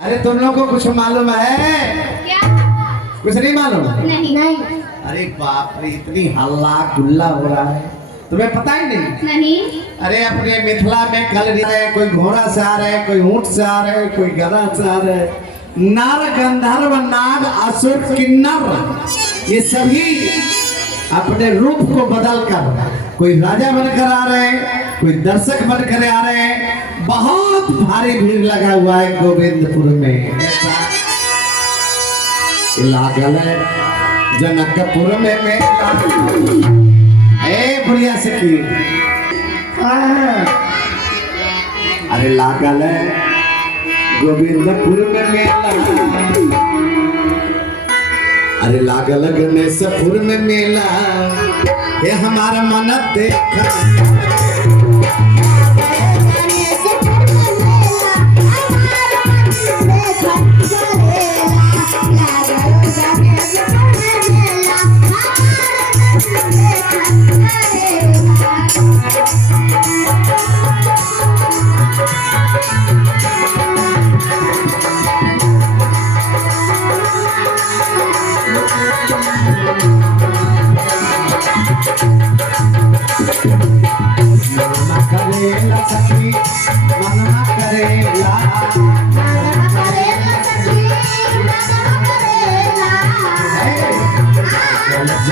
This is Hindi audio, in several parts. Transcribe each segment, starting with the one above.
अरे तुम लोग को कुछ मालूम है? क्या? कुछ नहीं मालूम? नहीं नहीं अरे बाप रे, इतनी हल्ला गुल्ला हो रहा है, तुम्हें पता ही नहीं? नहीं। अरे अपने मिथिला में कल रहे, कोई घोड़ा से आ रहे, कोई ऊंट से आ रहे, कोई गधा से आ रहे, नर गंधर्व नाग असुर किन्नर ये सभी अपने रूप को बदल कर कोई राजा बनकर आ रहे हैं, कोई दर्शक बनकर आ रहे हैं। बहुत भारी भीड़ लगा हुआ है गोविंदपुर में। लागल है जनकपुर में मेला। ए बुढ़िया सखी, अरे लागल है गोविंदपुर में मेला। अरे लागल गणेशपुर में मेला, ये हमारा मन देखा। करेला सखी मना करेला,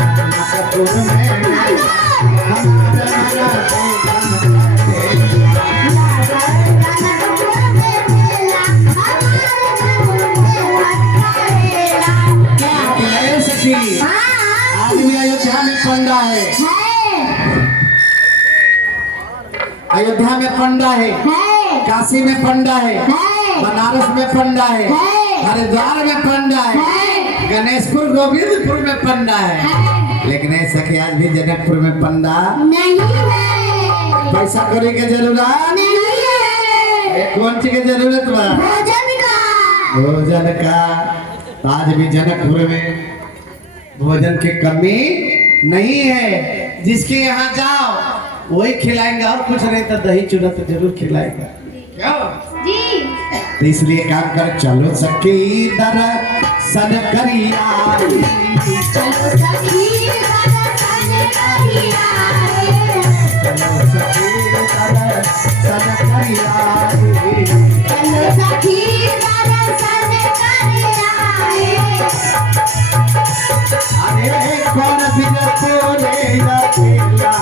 जनकपुर में सखी आज भी अयोध्या में पंडा है, अयोध्या में पंडा है, काशी में पंडा है, बनारस में पंडा है, हरिद्वार में पंडा है, गणेशपुर गोविंदपुर में पंडा है, लेकिन ऐसा कि आज भी जनकपुर में पंडा नहीं है। पैसा कौड़ी की जरूरत नहीं है। कौन सी की जरूरत बा? भोजन का। भोजन का। आज भी जनकपुर में भोजन की कमी नहीं है। जिसके यहाँ जाओ वही खिलाएंगे, और कुछ नहीं तो दही चूड़ा तो जरूर खिलाएगा। क्यों जी? तो इसलिए काम कर, चलो सखी दर्शन करिया, चलो सखी दर्शन करिया, चलो सखी दर्शन करिया, चलो सखी दर्शन करिया। अरे कौन बिना तोरे रखेला,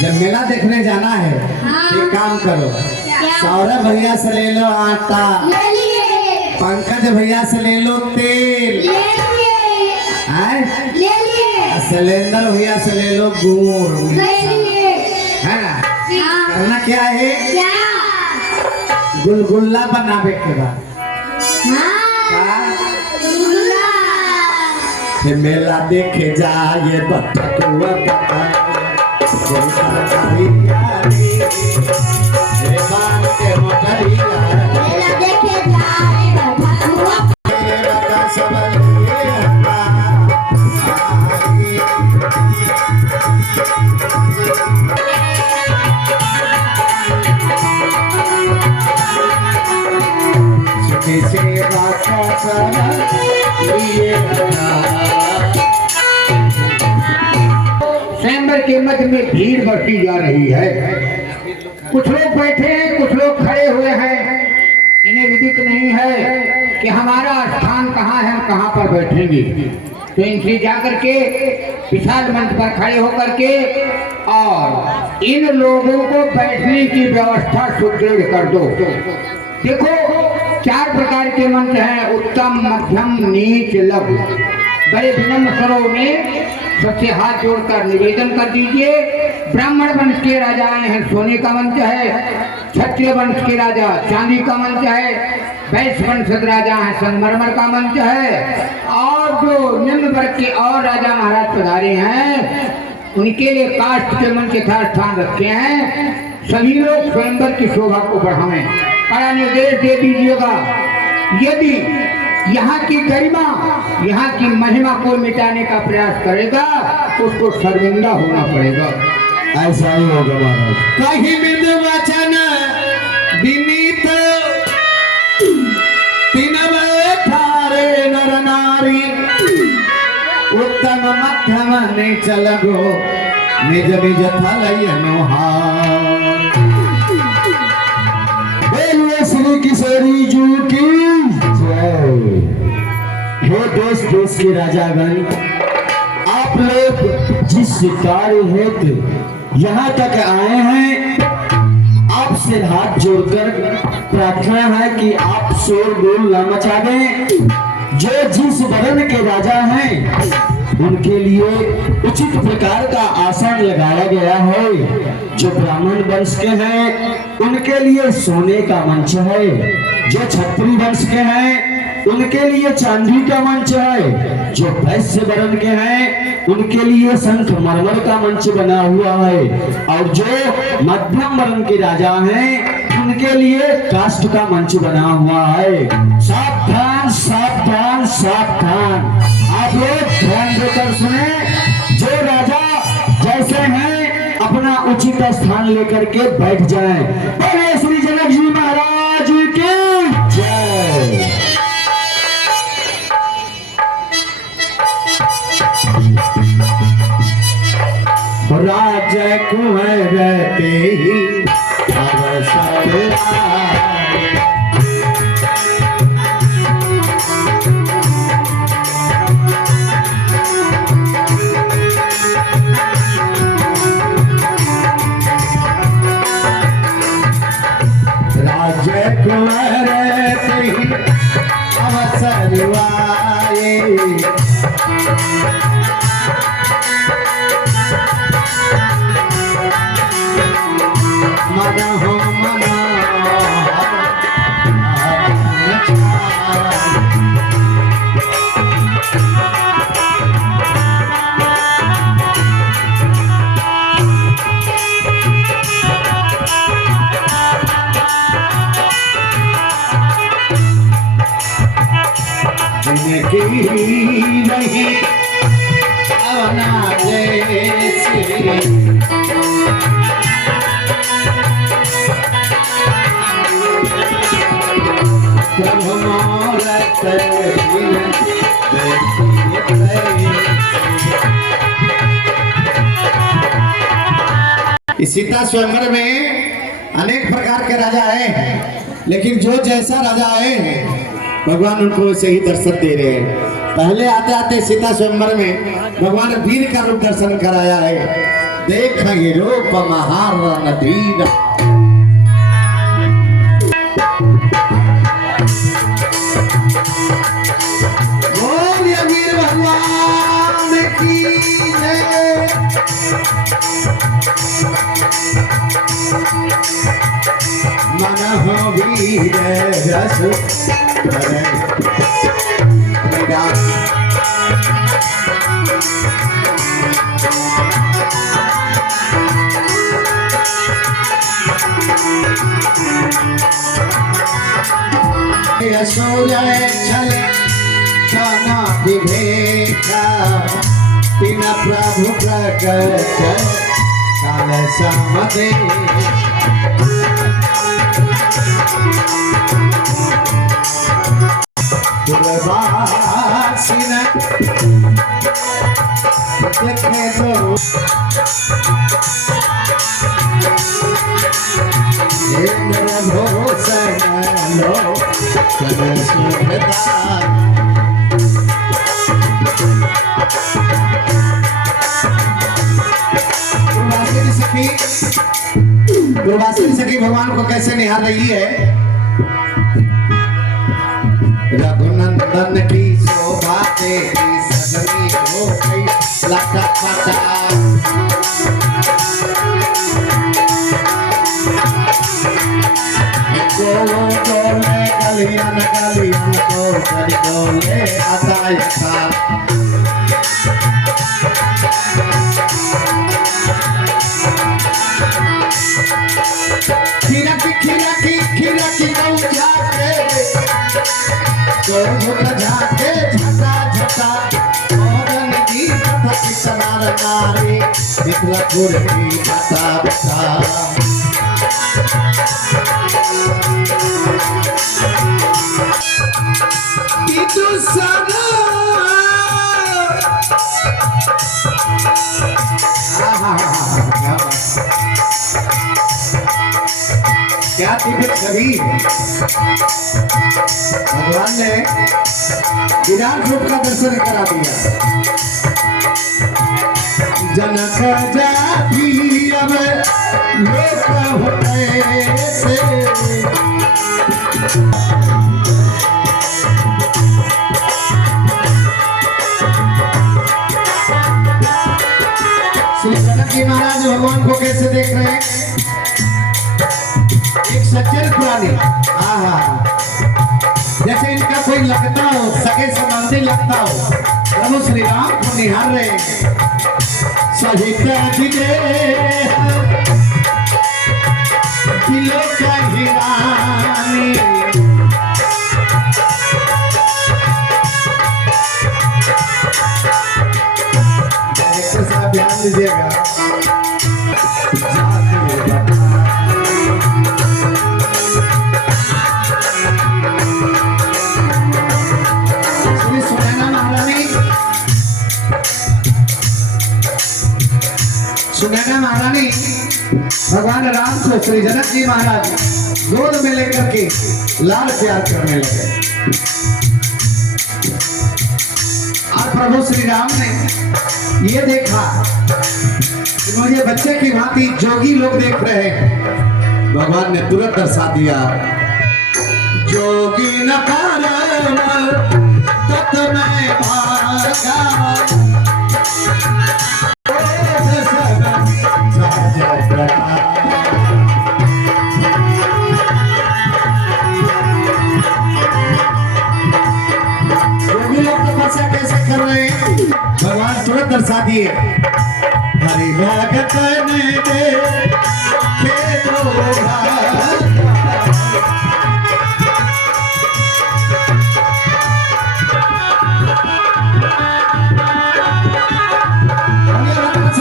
जब मेला देखने जाना है एक काम करो, सौरभ भैया से ले लो आटा, पंकज भैया से ले लो तेल, शैलेंद्र भैया से ले लो गुड़, है ना? करना क्या है? गुलगुल्ला बनावे के बाद फिर मेला देखे जाए बटकुआ स्वयंवर के मध्य में भीड़ बढ़ती जा रही है। कुछ लोग बैठे हैं, कुछ लोग खड़े हुए हैं। इन्हें विदित नहीं है कि हमारा स्थान कहाँ है, हम कहाँ पर बैठेंगे। तो इनसे जाकर के विशाल मंच पर खड़े होकर के और इन लोगों को बैठने की व्यवस्था सुदृढ़ कर दो। देखो 4 प्रकार के मंच हैं, उत्तम, मध्यम, नीच, लघु। बड़े विनम्र स्वरों में सबसे हाथ जोड़कर निवेदन कर दीजिए। ब्राह्मण वंश के राजा आए हैं, सोने का मंच है। क्षत्रिय वंश के राजा चांदी का मंच है। वैश्य वंशज राजा है, संगमरमर का मंच है। और जो निम्न वर्ग के और राजा महाराज पधारे हैं उनके लिए काष्ठ के मंच यथा स्थान रखे हैं। सभी लोग स्वयंवर की शोभा को बढ़ावें। बड़ा निर्देश दे दीजिएगा। यदि यहाँ की गरिमा, यहाँ की महिमा को मिटाने का प्रयास करेगा तो उसको शर्मिंदा होना पड़ेगा। ऐसा ही होगा महाराज। कहीं बिंदु वचन विनीत तीन ठारे नर नारी उत्तम मध्यम ने चलगो निज निज बोलिए श्री किशोरी जू की जय। हे देश देश के राजागण, आप लोग जिस कार्य हेतु यहाँ तक आए हैं, आपसे हाथ जोड़कर प्रार्थना है कि आप शोरगुल न मचा दें। जो जिस वर्ण के राजा हैं उनके लिए उचित प्रकार का आसन लगाया गया है। जो ब्राह्मण वंश के हैं उनके लिए सोने का मंच है। जो क्षत्रिय वंश के हैं उनके लिए चांदी का मंच है। जो वैश्य वर्ण के हैं उनके लिए संगमरमर का मंच बना हुआ है। और जो मध्यम वर्ण के राजा हैं उनके लिए काष्ठ का मंच बना हुआ है। सावधान सावधान सावधान, आप लोग ध्यान देकर सुने। जो राजा जैसे हैं अपना उचित स्थान लेकर के बैठ जाएं। बोले श्री जनक जी महाराज की जय। राजा कुंवर रहते ही अवसर आए। राजा कुंवर रहते ही अवसर आए। मना हो मना जिनकी नहीं आना जैसे इस सीता स्वयंवर में अनेक प्रकार के राजा आए हैं, लेकिन जो जैसा राजा आए हैं भगवान उनको वैसे ही दर्शन दे रहे हैं। पहले आते आते सीता स्वयंवर में भगवान ने वीर का रूप दर्शन कराया है। देखेंगे रूप महारण धीर। बोलिए वीर भगवान की जय। मन हो वीर रस चले खाना विभेका तीन प्रभु प्रकट काल समदे। देखे तो मेरा भरोसा लो सखी भगवान को कैसे निहार रही है। रघुनंदन की शोभा तेरी सजनी हो गई लखपता। गोले गलियान गलियान को कर गोले आता यथा। झुक झाके झटा झटा मोहन की कथा कितना नारी मिथिलापुर की कथा बता itu sana क्या तिब्बत कभी भगवान ने विधान रूप का दर्शन करा दिया जनक जाति अब लोक होते से श्री जनक जी महाराज भगवान को कैसे देख रहे हैं एक सज्जन पुरानी जैसे इनका कोई लगता हो सगे संबंधी लगता हो प्रभु श्री राम को निहार रहे हैं सहित दिलों का हिरानी ध्यान दीजिएगा सुनैना महारानी भगवान राम को श्री जनक जी महाराज गोद में लेकर के लाल प्यार करने लगे और प्रभु श्री राम ने ये देखा कि मुझे बच्चे की भांति जोगी लोग देख रहे हैं भगवान ने तुरंत दर्शा दिया जोगी न कारण तत मैं भागा कैसे कर रहे हैं भगवान तुरंत दर्शा दिए हरि भगत ने दे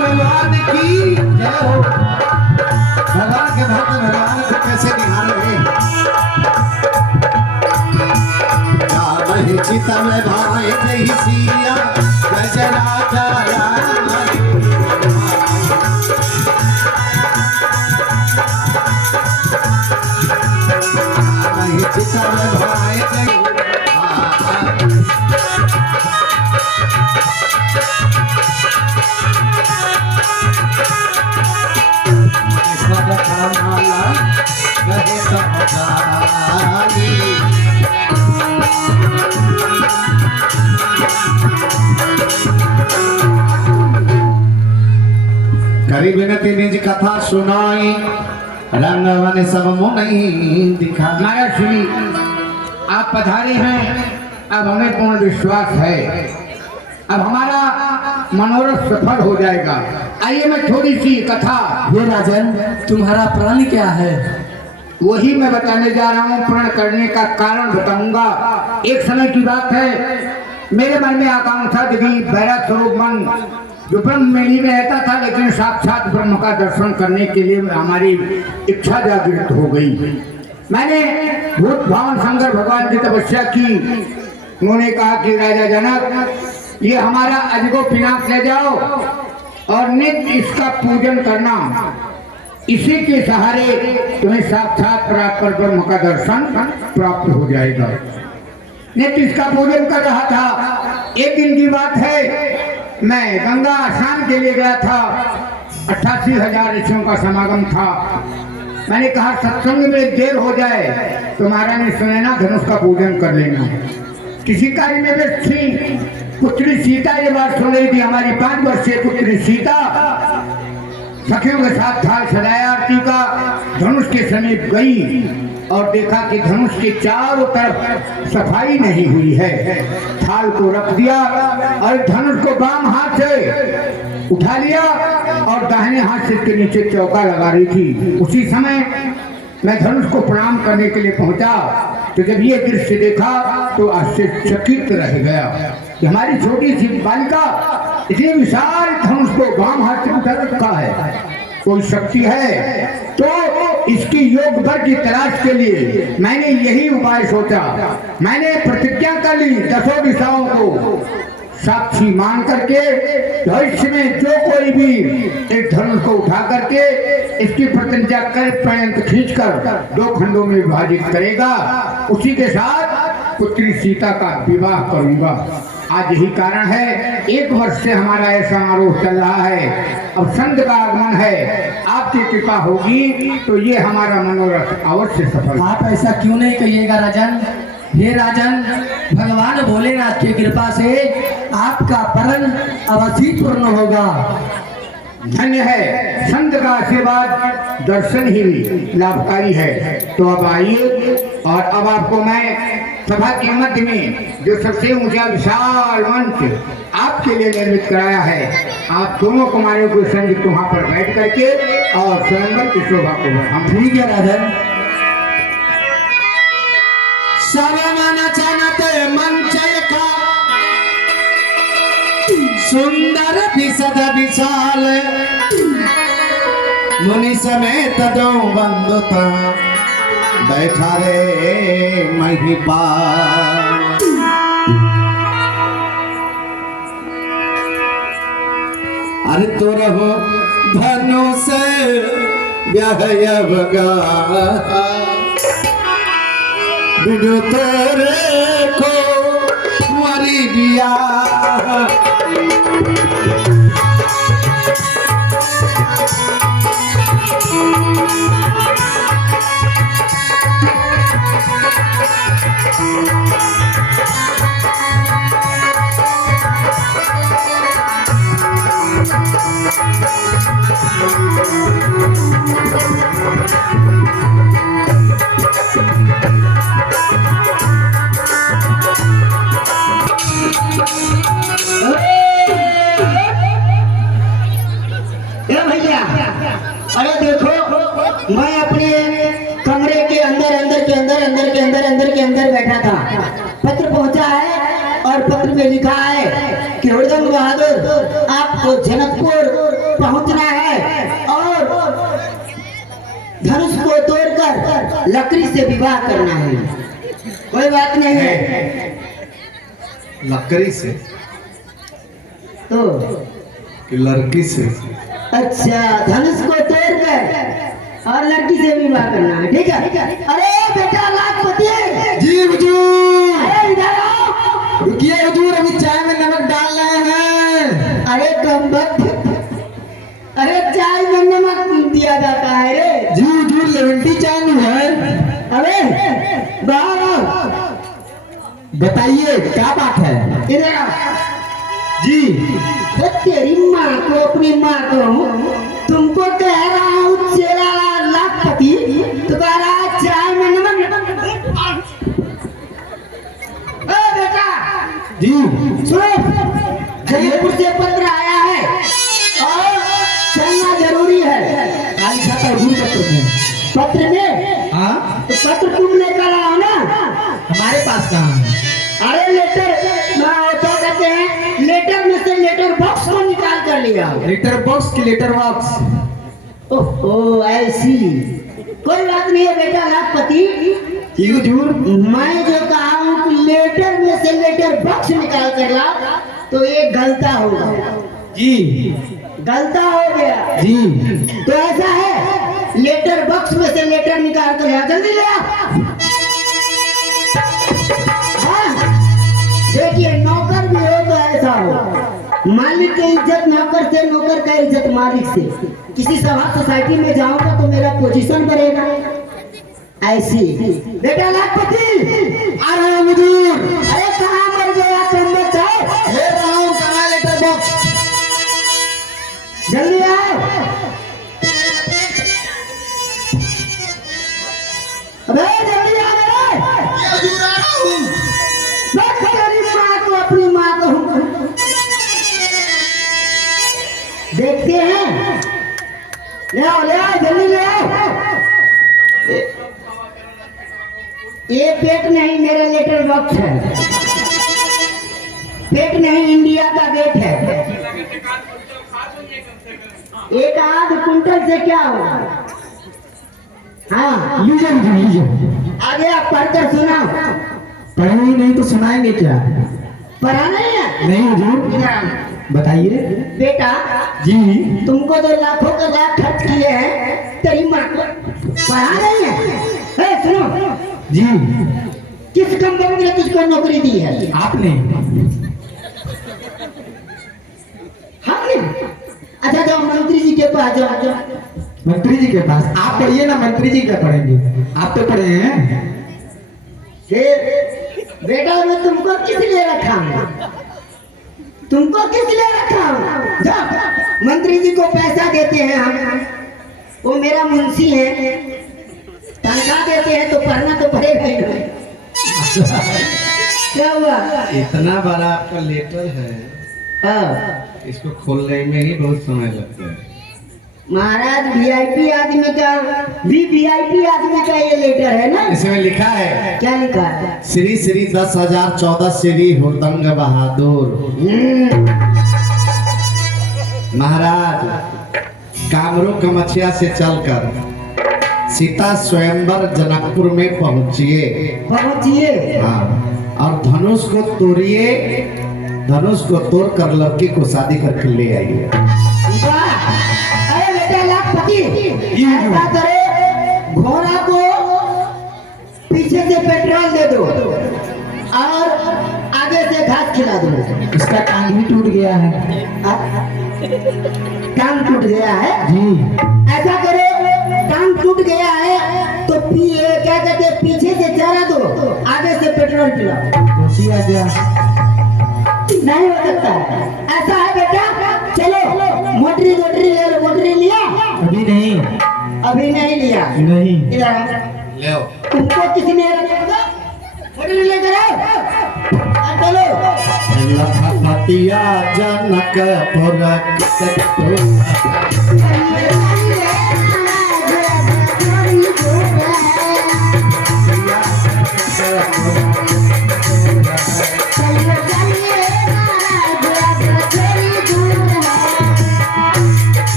भगवान की जय हो भगवान के भक्त भगवान को कैसे निहार रहे चिता में भाई नहीं सिया गजरा जरा नहीं चिता में भाई नहीं करी विनती निज कथा सुनाई रंग मन सब मुँह नहीं दिखा महाराज श्री आप पधारे हैं अब हमें पूर्ण विश्वास है अब हमारा मनोरथ सफल हो जाएगा आइए मैं थोड़ी सी कथा ये राजन तुम्हारा प्राण क्या है वही मैं बताने जा रहा हूँ प्रण करने का कारण बताऊंगा एक समय की बात है मेरे मन में आकांक्षा दिखी बैराग स्वरूप मन जो ब्रह्म मेरी में रहता था लेकिन साक्षात ब्रह्म का दर्शन करने के लिए हमारी इच्छा जागृत हो गई मैंने भूत भावन शंकर भगवान की तपस्या की उन्होंने कहा कि राजा जनक ये हमारा अजगो पिनाक ले जाओ और नित्य इसका पूजन करना इसी के सहारे तुम्हें साक्षात परात्पर ब्रह्म का दर्शन प्राप्त हो जाएगा नित्य इसका पूजन कर रहा था एक दिन की बात है मैं गंगा स्नान के लिए गया था 88,000 ऋषियों का समागम था मैंने कहा सत्संग में देर हो जाए तो महाराज ने सुनैना धनुष का पूजन कर लेना किसी कार्य में व्यस्त थी पुत्री सीता ये बात सुन रही थी हमारी 5 वर्षीय पुत्री सीता सखियों के साथ थाल सजाया आरती का धनुष के समीप गई और देखा कि धनुष के चारों तरफ सफाई नहीं हुई है थाल को रख दिया और धनुष को बाम हाथ से उठा लिया और दाहिने हाथ से इसके नीचे चौका लगा रही थी उसी समय मैं धनुष को प्रणाम करने के लिए पहुंचा तो जब ये दृश्य देखा तो आश्चर्यचकित रह गया कि हमारी छोटी सी बालिका इतने विशाल धनुष को वाम हाथ से उठा रखा है, कोई शक्ति है। तो इसकी योग बल की तलाश के लिए मैंने यही उपाय सोचा। मैंने प्रतिज्ञा कर ली 10 दिशाओं को साक्षी मान करके भविष्य में जो कोई भी इस धनुष को उठा करके इसकी प्रतिज्ञा कर पर्यंत खींचकर 2 खंडों में विभाजित करेगा, उसी के साथ पुत्री सीता का विवाह करूंगा। आज यही कारण है 1 वर्ष से हमारा यह समारोह चल रहा है। अब संत का आगमन है, आपकी कृपा होगी तो ये हमारा मनोरथ अवश्य सफल। आप ऐसा क्यों नहीं कहिएगा राजन। हे राजन, भगवान भोलेनाथ की कृपा से आपका वरण अवश्य पूर्ण होगा। धन्य है, संत का आशीर्वाद दर्शन ही लाभकारी है। तो अब आइए और अब आपको मैं सभा के मध्य में जो सबसे ऊंचा विशाल मंच आपके लिए निर्मित कराया है, आप दोनों कुमारियों को संयुक्त वहां पर बैठ करके और स्वयंवर की शोभा को हम। ठीक है राजन। मंचय का सुंदर विशद विशाल मुनि समेत दो बंधुता बैठा रे महिपाल। अरे तो रहो धनुष व्याहयवगा बिनु तोरे को मरी बिया। अरे देखो, मैं अपने कमरे के अंदर बैठा था। पत्र पहुंचा है और पत्र में लिखा है कि हुड़दंग बहादुर आपको जनकपुर पहुंचना है और धनुष को तोड़कर लकड़ी से विवाह करना है। कोई बात नहीं है। लकड़ी से तो कि लड़की से? अच्छा, धनुष को तोड़कर और लड़की से विवाह करना है, ठीक है। अरे बेटा लाखपति जी हुजूर। अरे इधर आओ। रुकिए हुजूर, अभी चाय में नमक डाल रहे हैं। अरे कमबख्त, अरे चाय में नमक दिया जाता है रे। जी हुजूर, लेमन चाय नहीं है। अरे बाहर आओ। बताइए क्या बात है? इधर आओ। जी तो तेरी माँ को, अपनी माँ को तुमको कह रहा हूँ चेला लाखपति, तो कह रहा है चाय में नमक। बेटा जी सुनो, जयपुर से पत्र आया है और चलना जरूरी है। पत्र में? हाँ, तो पत्र तुम लेकर आओ ना। हमारे पास कहाँ है? अरे लेटर, क्या कहते हैं, लेटर में से लेटर बॉक्स को निकाल कर लिया। लेटर बॉक्स की लेटर बॉक्स? ओहो ऐसी, कोई बात नहीं है बेटा लाखपति। हुजूर, मैं जो कहा हूँ कि लेटर में से लेटर बॉक्स निकाल कर ला, तो ये गलता होगा। जी गलता हो गया जी। तो ऐसा है, लेटर बॉक्स में से लेटर निकाल कर ले, जल्दी ले आ। हाँ, देखिए नौकर भी हो तो ऐसा हो, मालिक की इज्जत नौकर से, नौकर का इज्जत मालिक से। किसी सभा सोसाइटी में जाऊंगा तो मेरा पोजीशन बढ़ेगा। ऐसी बेटा लाखपति, आ रहे हैं हुजूर। अरे कहाँ मर गया तुम? बताओ। ले रहा हूँ, कहाँ लेटर बॉक्स? जल्दी आओ। अबे जल्दी आ रे। हुजूर आ रहा हूँ। देख तेरी माँ को, अपनी माँ को देखते हैं। ले आओ, जल्दी ले आओ। ये पेट नहीं, मेरा लेटर बॉक्स है। पेट नहीं, इंडिया का गेट है। एक आध कुंटल से क्या होगा? हाँ, लीजिए आगे आप पढ़कर सुनाओ। पढ़ेंगे नहीं तो सुनाएंगे क्या? पढ़ा नहीं है? नहीं हुजूर, बताइए। बेटा जी तुमको तो लाखों का लाख खर्च किए हैं, तेरी माँ को पढ़ा नहीं है? ए, सुनो, जी किस कंपनी ने तुझको नौकरी दी है? आपने। हमने? अच्छा जाओ मंत्री जी के पास जाओ। मंत्री जी के पास आप पढ़िए ना, मंत्री जी क्या पढ़ेंगे? आप तो पढ़े हैं। फिर बेटा मैं तुमको किस लिए रखा हूँ? तुमको किस लिए रखा हूँ? जाओ, मंत्री जी को पैसा देते हैं हम, वो मेरा मुंशी है, तनख्वाह देते हैं तो पढ़ना तो पड़ेगा ही नहीं। क्या हुआ? इतना बड़ा आपका लेटर है, हाँ इसको खोलने में ही बहुत समय लगता है। महाराज वीआईपी आदमी का वीवीआईपी आदमी का ये लेटर है ना? इसमें लिखा है क्या लिखा है? श्री श्री 10,014 श्री हुरदंग बहादुर महाराज कामरू कमछिया से चलकर सीता स्वयंवर जनकपुर में पहुंचिए। हाँ, और धनुष को तोड़िए, धनुष को तोड़कर लड़की को शादी करके ले आइए। अरे बेटा लाखपति, ऐसा करे घोड़ा को पीछे से पेट्रोल दे दो और आगे से घास खिला दो। इसका टांग भी टूट गया है। टांग टूट गया है? जी ऐसा करो, टांग टूट गया है तो क्या कहते हैं, पीछे से चारा दो, आगे से पेट्रोल पिलाओ। खुशी आ गया। नहीं हो सकता। ऐसा है बेटा, चलो मोटरी ले लो। मोटरी लिया? अभी नहीं। अभी नहीं लिया? नहीं। इधर आओ। ले आओ। तुमको किसने रखा? मोटरी लेकर आओ, चलो। लखपतिया जनकपुर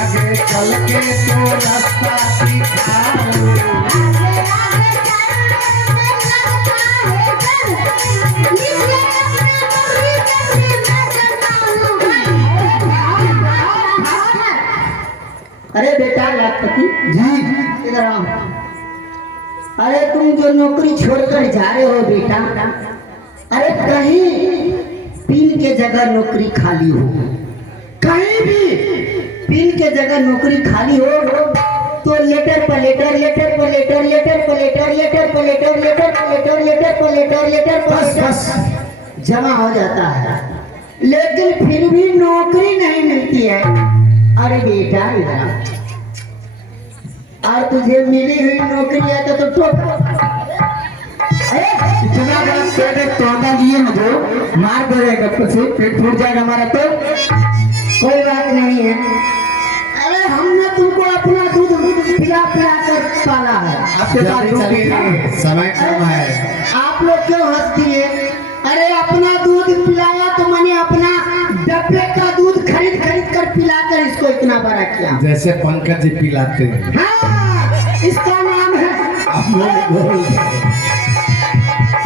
आगे चल के तो रास्ता दिखाओ। अरे बेटा लाखपति जी इधर आओ। अरे तुम जो नौकरी छोड़कर जा रहे हो बेटा, अरे कहीं पिन के जगह नौकरी खाली हो, कहीं भी पिन के जगह नौकरी खाली हो तो लेटर पर लेटर, लेटर पर लेटर, लेटर पर लेटर, लेटर पर लेटर, लेटर पर लेटर, लेटर पर लेटर, लेटर पर लेटर जमा हो जाता है, लेकिन फिर भी नौकरी नहीं मिलती है। अरे बेटा इधर, और तुझे मिली हुई नौकरी है तो इतना बड़ा पेट एक तोड़ना लिए हैं जो मार पड़ेगा, पेट फूट जाएगा हमारा तो। कोई बात नहीं है। अरे हमने तुमको अपना दूध पिला पिला कर पाला है। आपके पास जल्दी चलिए, समय कम है। आप लोग क्यों हंसती है? अरे अपना दूध पिलाया तो मैंने अपना डब्बे का दूध खरीद खरीद कर पिलाकर इसको इतना बड़ा किया। जैसे पंकज जी पिलाते हैं। हाँ, इसका नाम है आप लोग बोल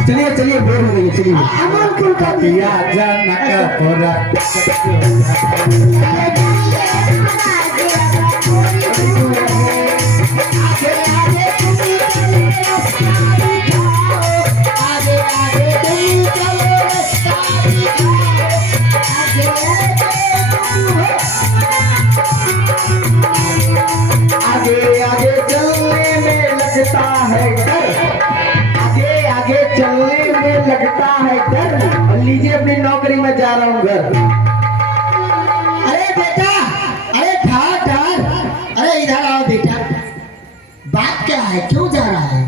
चलिए चलिए बोल हो रही है, चलिए। अमल कुलकर्णी। जनकपुर आगे आगे चलने में लगता है डर, आगे आगे चलने में लगता है डर। लीजिए अपनी नौकरी में जा रहा हूँ घर। अरे बेटा, अरे ठार, अरे इधर आओ बेटा। बात क्या है, क्यों जा रहा है?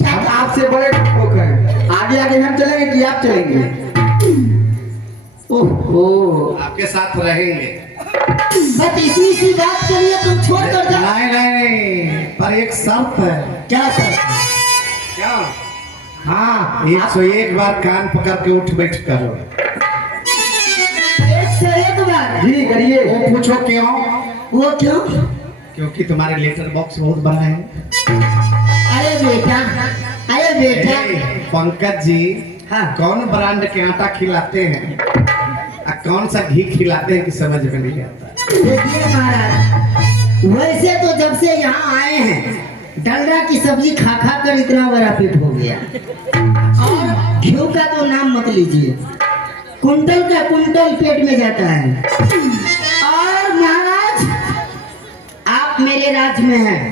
हम आपसे बड़े लोग हैं, आगे आगे हम चलेंगे कि आप चलेंगे? ओहो, आपके साथ रहेंगे। बस इतनी सी बात के लिए तुम छोड़ कर जा। नहीं, पर एक शर्त है। क्या सर? क्या हाँ 101 बार कान पकड़ के उठ बैठ करो। 101 बार। जी करिए। वो पूछो क्यों? वो क्यों? क्योंकि तुम्हारे लेटर बॉक्स बहुत बड़ा है। अरे बेटा, अरे बेटा। पंकज जी, हाँ। कौन ब्रांड के आटा खिलाते हैं और कौन सा घी खिलाते हैं कि समझ में नहीं आता। देखिए महाराज, वैसे तो जब से यहाँ आए हैं डलरा की सब्जी खा खा कर इतना बड़ा पेट हो गया, और घी का तो नाम मत लीजिए, कुंटल का कुंटल पेट में जाता है। और महाराज आप मेरे राज्य में हैं,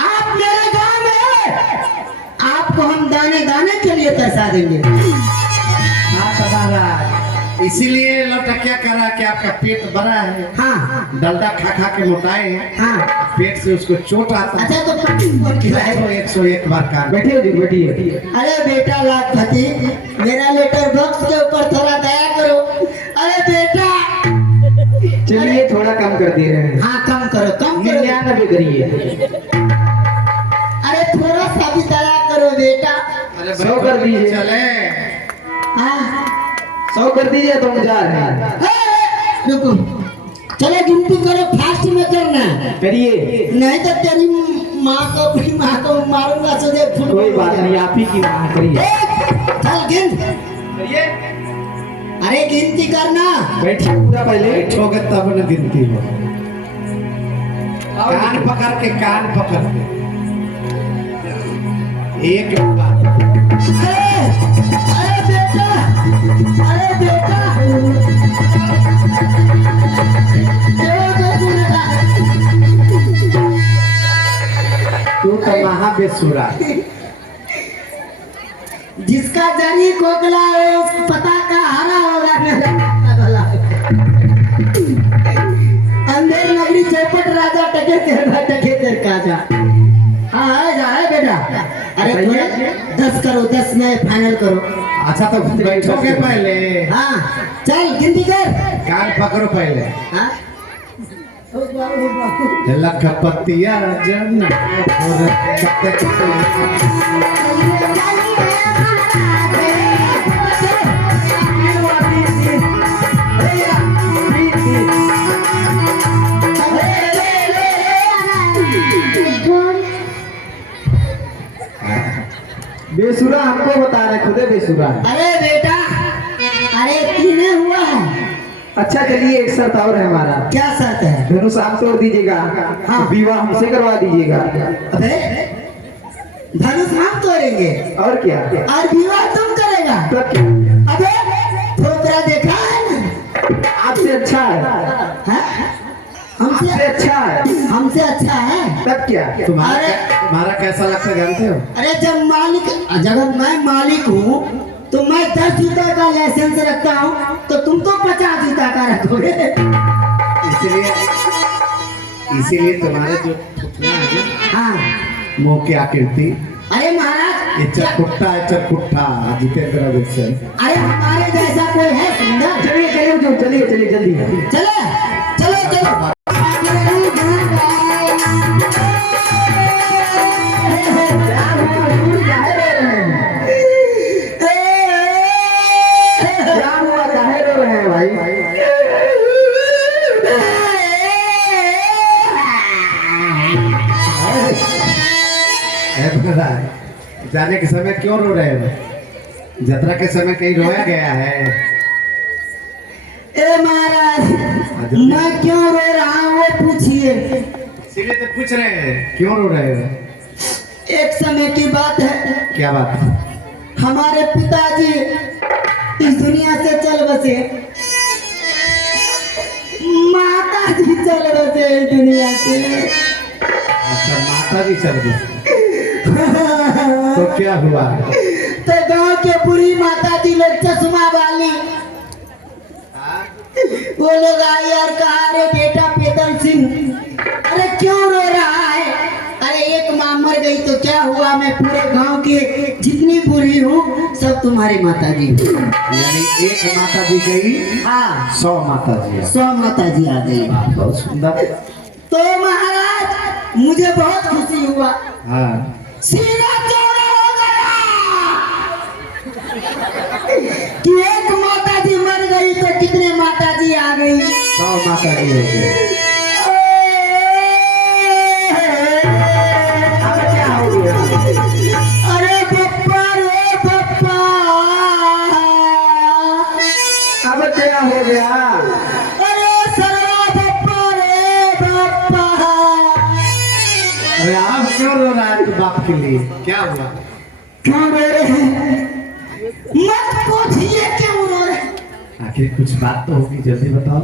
आप मेरे गांव में हैं, आपको हम दाने दाने के लिए पैसा देंगे। हाँ तो महाराज, इसीलिए लौटकिया करा कि आपका पेट बड़ा है। हाँ डलडा खा खा के मोटाए हैं, हाँ। पेट से उसको चोट आता है। अच्छा तो कौन खिलाए? 101 बार कान। बैठिए जी बैठिए। अरे बेटा लाखपति, मेरा लेटर बॉक्स के ऊपर थोड़ा दया करो। अरे बेटा, चलिए थोड़ा कम कर दे रहे हैं। हाँ कम करो, कम करो। 99 करिए। अरे थोड़ा सा भी दया करो बेटा। अरे 100 कर दीजिए। चले हाँ 100 कर दीजिए तो हम जा रहे हैं। रुको, चलो गिनती करो, फास्ट में करना, करिए। नहीं तो तेरी माँ को अपनी माँ को मारूंगा तुझे। कोई बात नहीं, आप ही की बात करिए। चल गिन। करिए। अरे गिनती करना। बैठिए पूरा पहले। बैठोगे तब न गिनती हो। कान पकड़ के, कान पकड़ के एक बार। अरे बेटा, अरे बेटा, तू तो महाबेसुरा। जिसका जरी कोकला है उस पता का हरा होगा। अंधेर नगरी चौपट राजा टके तेर काजा। हाँ है जा है बेटा। अरे थोड़ा 10 करो, 10 में फाइनल करो। अच्छा तो बैठोगे पहले, हाँ चल गिनती कर। कान पकड़ो पहले। हाँ लखपतिया जन बेसुरा हमको बता रहे, खुदे बेसुरा। अरे बेटा, अरे तीने हुआ है। अच्छा चलिए, एक शर्त और है हमारा। क्या शर्त है? धनुष आप तोड़ दीजिएगा, हाँ। विवाह हमसे करवा दीजिएगा। अबे धनुष हम तोड़ेंगे और क्या? और विवाह तुम करेगा। तब क्या? अबे थोपड़ा देखा है ना? आपसे अच्छा है, हाँ? आपसे हमसे अच्छा है। हमसे अच्छा है। तब क्या? तुम्हारा कैसा लगता है जानते हो? अरे जब मालिक, जब मैं मालिक हूँ तो मैं 10 जूता का लाइसेंस रखता हूँ, तो तुम तो 50 जूता का रखोगे। इसीलिए तुम्हारे जो पुतला है ना, हाँ मुंह की आकृति, अरे महाराज ये चरकुट्टा है, चरकुट्टा जितेंद्र वैसे। अरे हमारे जैसा कोई है सुंदर? चलिए चलिए जो चलिए चलिए जल्दी। चलो चलो चलो। क्या हुआ, काहे रो रहे हैं भाई? जाने के समय क्यों रो रहे हो? यात्रा के समय कहीं रोया गया है? ए महाराज, मैं क्यों रो रहा हूँ वो पूछिए। इसीलिए तो पूछ रहे हैं क्यों रो रहे हो। एक समय की बात है, क्या बात? हमारे पिताजी इस दुनिया से चल बसे, माता जी चल बसे इस दुनिया से। अच्छा माता जी चल गई तो क्या हुआ? तो गांव के बुरी माता जी लोग चश्मा वाली, वो लोग आई और कहा अरे बेटा पेदल सिंह, अरे क्यों रो रहा है? अरे एक माँ मर गई तो क्या हुआ, मैं पूरे गांव के जितनी बुरी हूँ सब तुम्हारी माता जी। यानी एक माता जी गई, हाँ 100 माता जी। 100 माता जी आ गई। बहुत सुंदर। तो महाराज मुझे बहुत खुशी हुआ, हाँ सीना चौड़ा हो गया। माता जी आ गई। 100 माता जी हो गए। अब क्या हो गया? अरे पप्पा रे पप्पा, अब क्या हो गया? अरे सरवा पप्पा रे पप्पा। अरे आप क्यों रो रहा है बाप के लिए? क्या हुआ? क्यों रो रहे हैं? मत पूछिए क्यों रो रहे हैं। आखिर कुछ बात तो होगी, जल्दी बताओ।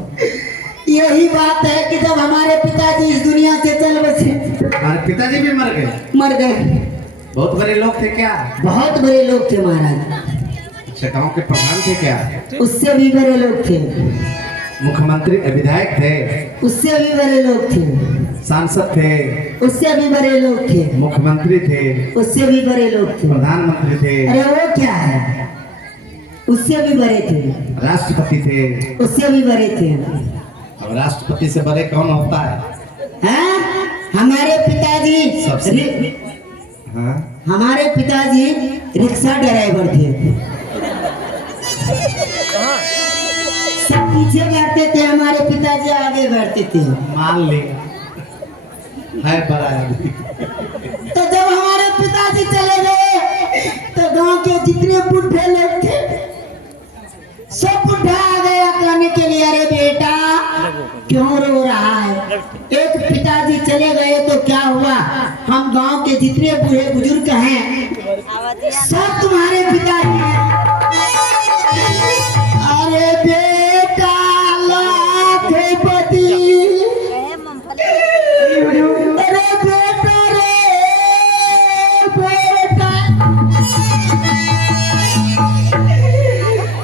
यही बात है कि जब हमारे पिताजी इस दुनिया से चल बसे, हमारे पिताजी भी मर गए। मर गए। बहुत बड़े लोग थे क्या? बहुत बड़े लोग थे महाराज। अच्छा, गाँव के प्रधान थे क्या? उससे भी बड़े लोग थे। मुख्यमंत्री विधायक थे? उससे भी बड़े लोग थे। सांसद थे? उससे भी बड़े लोग थे। मुख्यमंत्री थे? उससे भी बड़े लोग थे। प्रधानमंत्री थे? अरे वो क्या है, उससे भी बड़े थे। राष्ट्रपति थे? उससे भी बड़े थे। अब राष्ट्रपति से बड़े कौन होता है? हैं? हमारे पिताजी सबसे- हाँ? हमारे पिताजी रिक्शा ड्राइवर थे। सब पीछे बैठते थे, हमारे पिताजी आगे बैठते थे। मान ले है बड़ा आदमी। तो जब हमारे पिताजी चले गए तो गांव के जितने बुढ़े लोग थे सब बुढ़ा आ गया कहने के लिए, अरे बेटा क्यों रो रहा है? एक पिताजी चले गए तो क्या हुआ, हम गांव के जितने बूढ़े बुजुर्ग हैं सब तुम्हारे पिताजी हैं। अरे बेटा लाखपति, अरे बेटा रे बेटा,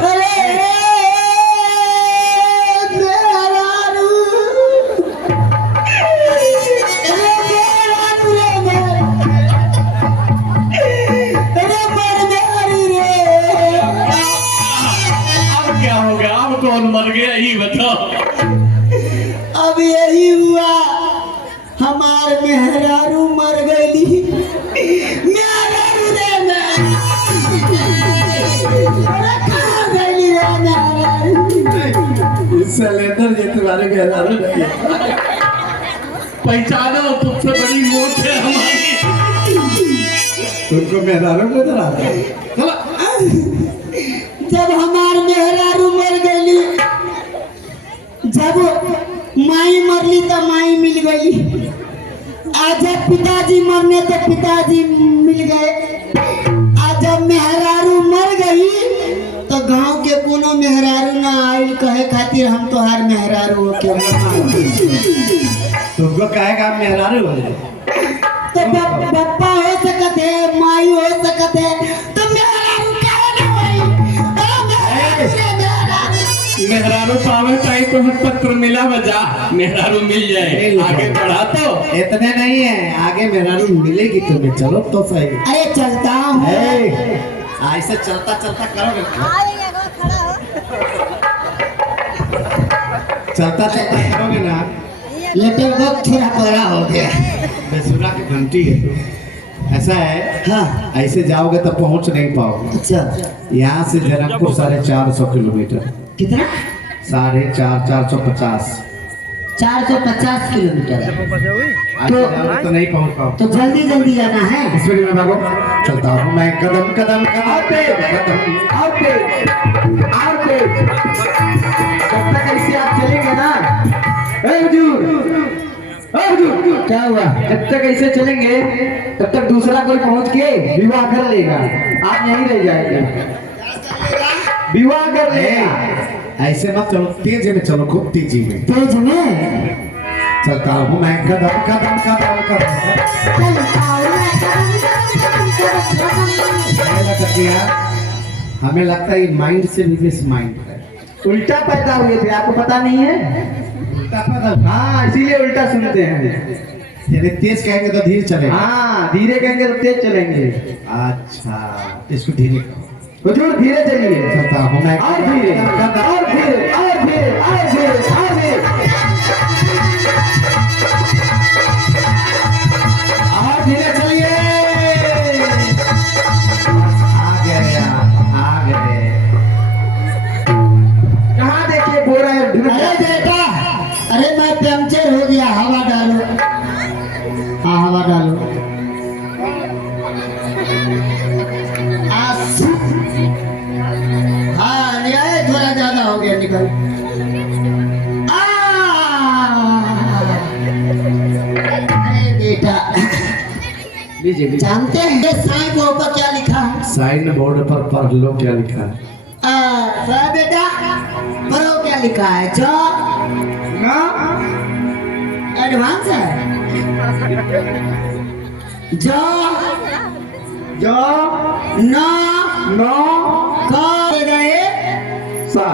अरे मेहरारू, अरे मेहरारू रे, अरे मेहरारू रे। अब क्या हो गया? अब कौन मर गया ये बताओ। अब यही हुआ, हमार मेहरारू मर गई। मेहरारू रे अरे कहाँ गई रे मेहरारू? सिलेंडर ये तुम्हारे मेहरारू नहीं है। पहचानो, तुमसे बड़ी मौत है हमारी। तुमको मेहरारू नजर आता है? चलो। जब हमार मेहरारू मर गई, जब माई मरली तो माई मिल गई, आज जब पिताजी मरने तो पिताजी मिल गए। आज जब मेहरारू मर गई तो गांव के कोनो मेहरारू ना आई कहे खातिर हम तो हर मेहरारू के तुमको कहेगा मेहरारू हो जाए। तो पप्पा हो सकते है, माई हो सकते है, तो मेहरारू काहे ना होई? अरे मेहरारू, मेहरारू पावे चाहिए तो हर पत्र मिला बजा, मेहरारू मिल जाए। आगे बढ़ा तो इतने नहीं है, आगे मेहरारू मिलेगी तुम्हें। चलो तो सही। अरे चलता हूँ। ऐसे चलता चलता करोगे, चलता चलता करोगे ना। लेटर बॉक्स थोड़ा बड़ा हो गया। बेसुरा की घंटी है। ऐसा है, हाँ ऐसे जाओगे तो पहुंच नहीं पाओगे। अच्छा, यहाँ से जनकपुर 450 किलोमीटर। कितना? 450, 450। 450 किलोमीटर। ऐसे जाओगे तो नहीं पहुंच पाओगे। तो जल्दी जल्दी जाना है। स्पीड में भागो। चलता हूँ मैं कदम कदम कदम कदम। और तेज, और तेज। जब तक ऐसे आप चलेंगे ना, ए हुजूर, ए हुजूर, क्या हुआ? जब तक ऐसे चलेंगे तब तक दूसरा कोई पहुंच के विवाह कर लेगा, आप यहीं रह जाएंगे। विवाह कर लेगा। ऐसे मत चलो, तेज में चलो, खूब तेजी में। तेज में चलता हूँ मैं कदम कदम कदम कदम। हमें लगता है ये माइंड से भी बेस माइंड है। उल्टा पैदा हुए थे, आपको पता नहीं है? उल्टा पता। हाँ, इसीलिए उल्टा सुनते हैं। यानी तेज कहेंगे तो धीरे चलेगा। हाँ, धीरे कहेंगे तो तेज चलेंगे। अच्छा, इसको धीरे करो। हुजूर धीरे चलिए। चलता हूँ मैं और धीरे, और धीरे, और धीरे, और धीरे, और धीरे। और धीरे चलिए। आ गए। कहाँ देखिए बोरा है पंक्चर हो गया, हवा डालो। हाँ हवा डालो। आसू। हाँ निकाल, थोड़ा ज्यादा हो गया, निकल। अरे बेटा जानते हैं ये साइन बोर्ड पर क्या लिखा है? साइन बोर्ड पर पढ़ लो क्या लिखा है। सर बेटा पढ़ो क्या लिखा है? जो नो एडवांस है। जो जो नो नो को गए सा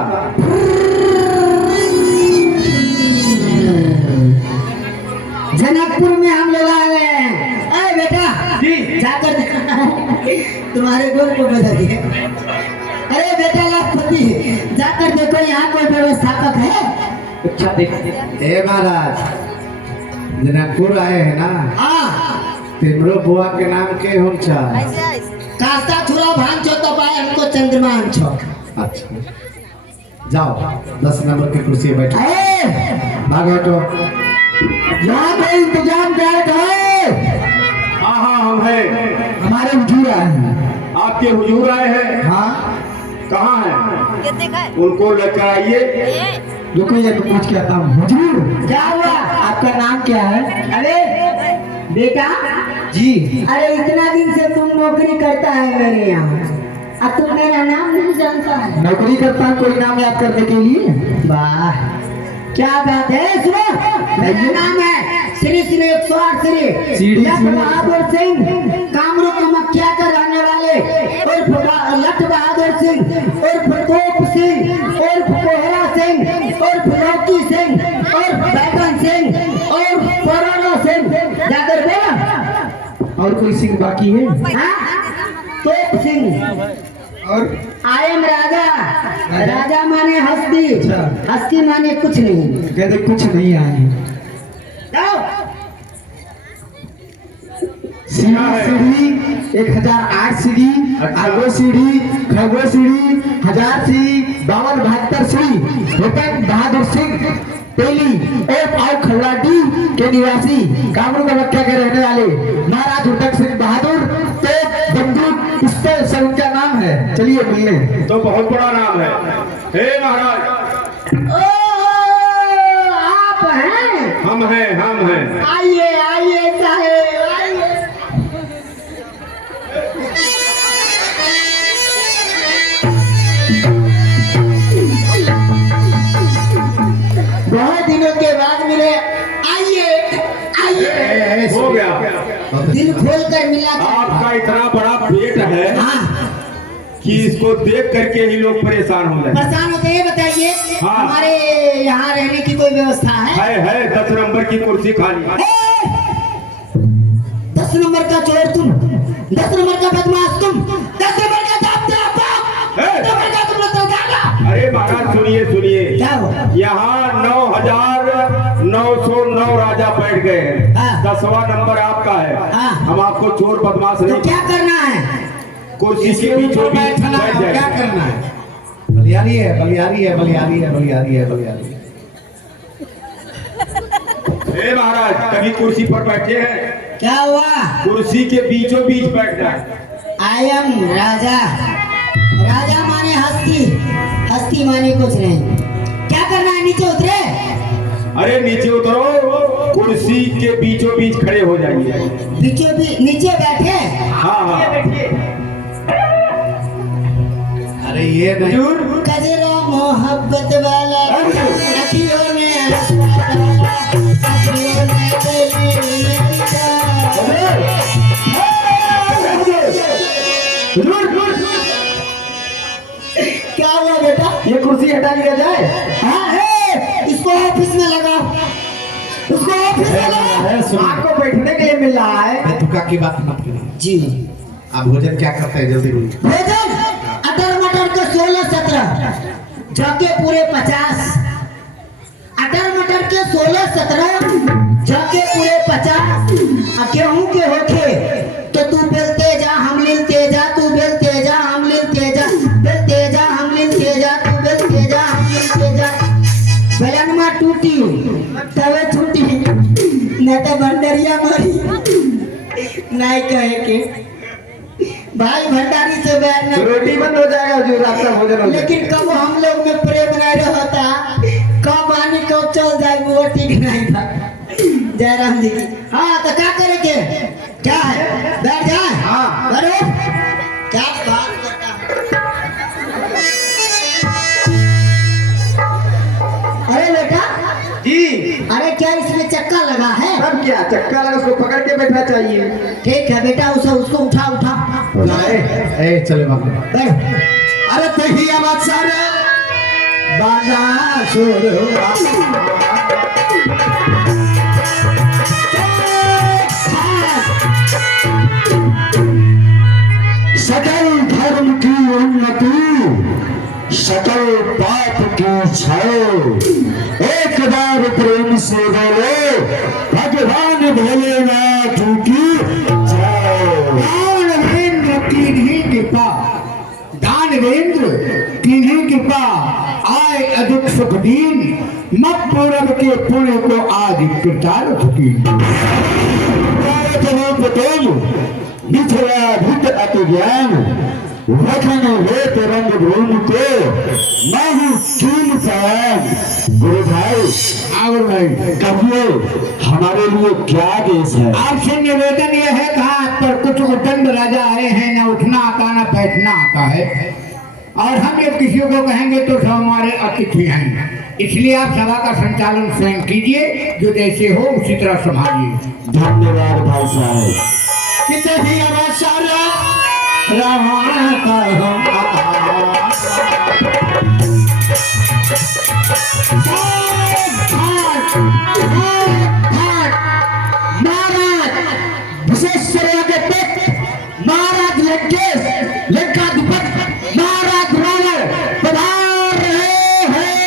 जनकपुर में हम लोग आ गए हैं। अरे बेटा जी जाकर तुम्हारे गोल को बजा दिए। अरे बेटा लाखपति जाकर देखो यहाँ कोई व्यवस्थापक है? अच्छा देख ए महाराज, जनकपुर आए हैं ना, हाँ तिमरो बुआ के नाम के हम छा। कास्ता थोड़ा भान छो तो पाए हमको चंद्रमान छो। अच्छा जाओ 10 नंबर की कुर्सी पे बैठो। भागो तो यहाँ कोई इंतजाम कर है? हाँ हाँ हम हैं। हमारे हुजूर आए हैं। आपके हुजूर आए हैं। हाँ कहाँ हैं? उनको लेकर आइए। रुको ये तो पूछ के आता हूँ। हुजूर क्या हुआ? आपका नाम क्या है? अरे बेटा जी अरे इतना दिन से तुम नौकरी करता है मेरे यहाँ, अब तुम मेरा नाम नहीं जानता है? नौकरी करता हूँ कोई नाम याद करने के लिए। वाह क्या बात है। सुनो मेरा नाम है श्री श्री 108 श्री लठ बहादुर सिंह, कामरू कामाख्या का रहने वाले, और लठ बहादुर सिंह और प्रकोप सिंह और कोहरा सिंह और फुलौकी सिंह और बैगन सिंह और परोनो सिंह। जाकर बोला और कोई सिंह बाकी है? तोप सिंह और आई एम राजा। राजा माने हस्ती, हस्ती माने कुछ नहीं। कहते कुछ नहीं आए। जाओ सीढ़ी 1008 सीढ़ी, आगो सीढ़ी, खगो सीढ़ी, 1000 सीढ़ी, 52 सीढ़ी, भूपेन बहादुर सिंह पहली और खलवाटी के निवासी, कामरू कामाख्या के रहने वाले महाराज उदक सिंह बहादुर, तो बंदूक पिस्तौल से उनका नाम है। चलिए मिलिए। तो बहुत बड़ा नाम है। हे महाराज, ओ आप हैं? हम हैं, हम हैं। आइए आइए साहेब आइए। बहुत दिनों के बाद मिले। आइए आइए। हो गया। दिल खोल कर मिला। आपका इतना बड़ा पेट है हाँ कि इसको देख करके ही लोग परेशान हो जाए। परेशान होते हैं। बताइए हाँ। हमारे यहाँ रहने की कोई व्यवस्था है? है 10 नंबर की कुर्सी खाली। 10 नंबर का चोर तुम, 10 नंबर का बदमाश तुम, 10 नंबर का है। 10 नंबर का तुम लोग जागा। अरे महाराज सुनिए सुनिए, क्या हुआ? यहाँ 9,909 राजा बैठ गए हैं। हाँ। 10वां नंबर आपका है। हाँ। हम आपको चोर बदमाश तो नहीं, क्या करना है? कुर्सी के बीचों बीच बैठना है, बैठ क्या जाए। करना है? बलियारी है, बलियारी है, बलियारी है, बलियारी है, बलियारी है। हे महाराज, कभी कुर्सी पर बैठे हैं? क्या हुआ? कुर्सी के बीचों बीच बैठ जाए। आई एम राजा। राजा माने हस्ती, हस्ती माने कुछ नहीं। क्या करना है? नीचे उतरे। अरे नीचे उतरो, कुर्सी के बीचों बीच खड़े हो जाइए। बीचों बीच नीचे बैठे। हाँ हाँ। अरे ये नहीं, कजरा मोहब्बत वाला अखियों में हंसवाला, अखियों में तेरी क्या हुआ बेटा? ये कुर्सी हटा लिया जाए। हाँ है, इसको ऑफिस में लगाओ, उसको ऑफिस में लगाओ। अरे सुनिए, आपको बैठने के लिए मिल रहा है। बेतुका की बात मत करिए। जी आप भोजन क्या करते हैं जल्दी बोलिए। भोजन अटर मटर के 16-17, जाके पूरे 50। अटर मटर के 16-17, जाके पूरे 50। गेहूं के होके तो तू बेलते जा हम लिलते जा, तू बेलते जा हम लिलते जा, बेलते जा हम लिलते जा, तू बेलते जा हम लिलते जा। बेलनमा टूटी तवे न तो भंडारिया मारी नहीं कहे के भाई भंडारी से बैर न रोटी बंद हो जाएगा जो रात का भोजन हो जाएगा। लेकिन कब हम लोग में प्रेम नहीं रहता कब आनी कब चल जाए वो ठीक नहीं था। जयराम जी की हाँ तो क्या करेंगे क्या है बैठ जाए हाँ बैठो क्या बात करता है। अरे बेटा जी अरे क्या इसमें चक्का लगा है? अब क्या चक्का लगा उसको पकड़ के बैठना चाहिए। ठीक है बेटा उसको उठा उठा ए चले बाबू बैठ। अरे तहिया बात सारे बाजा छोड़ो सकल धर्म की उन्नति सकल पाप की क्षय एक बार प्रेम से बोलो भगवान भोलेनाथ की दानवेंद्र की ही कृपा दानवेंद्र की ही कृपा आए अधिक सुख दीन मत पूरब के पुण्य को आदि कृतार्थ की मिथिला भूत अति ज्ञान वचन वेत रंग भूमि को महु चूल सयान। गुरु भाई और भाई कहिए हमारे लिए क्या देश है? आपसे निवेदन यह है कहा आप पर कुछ उदंड राजा आए हैं न उठना आता न बैठना आता है और हम जब किसी को कहेंगे तो सब हमारे अतिथि हैं इसलिए आप सभा का संचालन स्वयं कीजिए जो जैसे हो उसी तरह संभालिए। धन्यवाद भाई साहब। कितने ही आवाज सारा रवाना विशेश्वरिया के पेट महाराज लंकेश लंकाधिपति महाराज रावण पधार रहे हैं।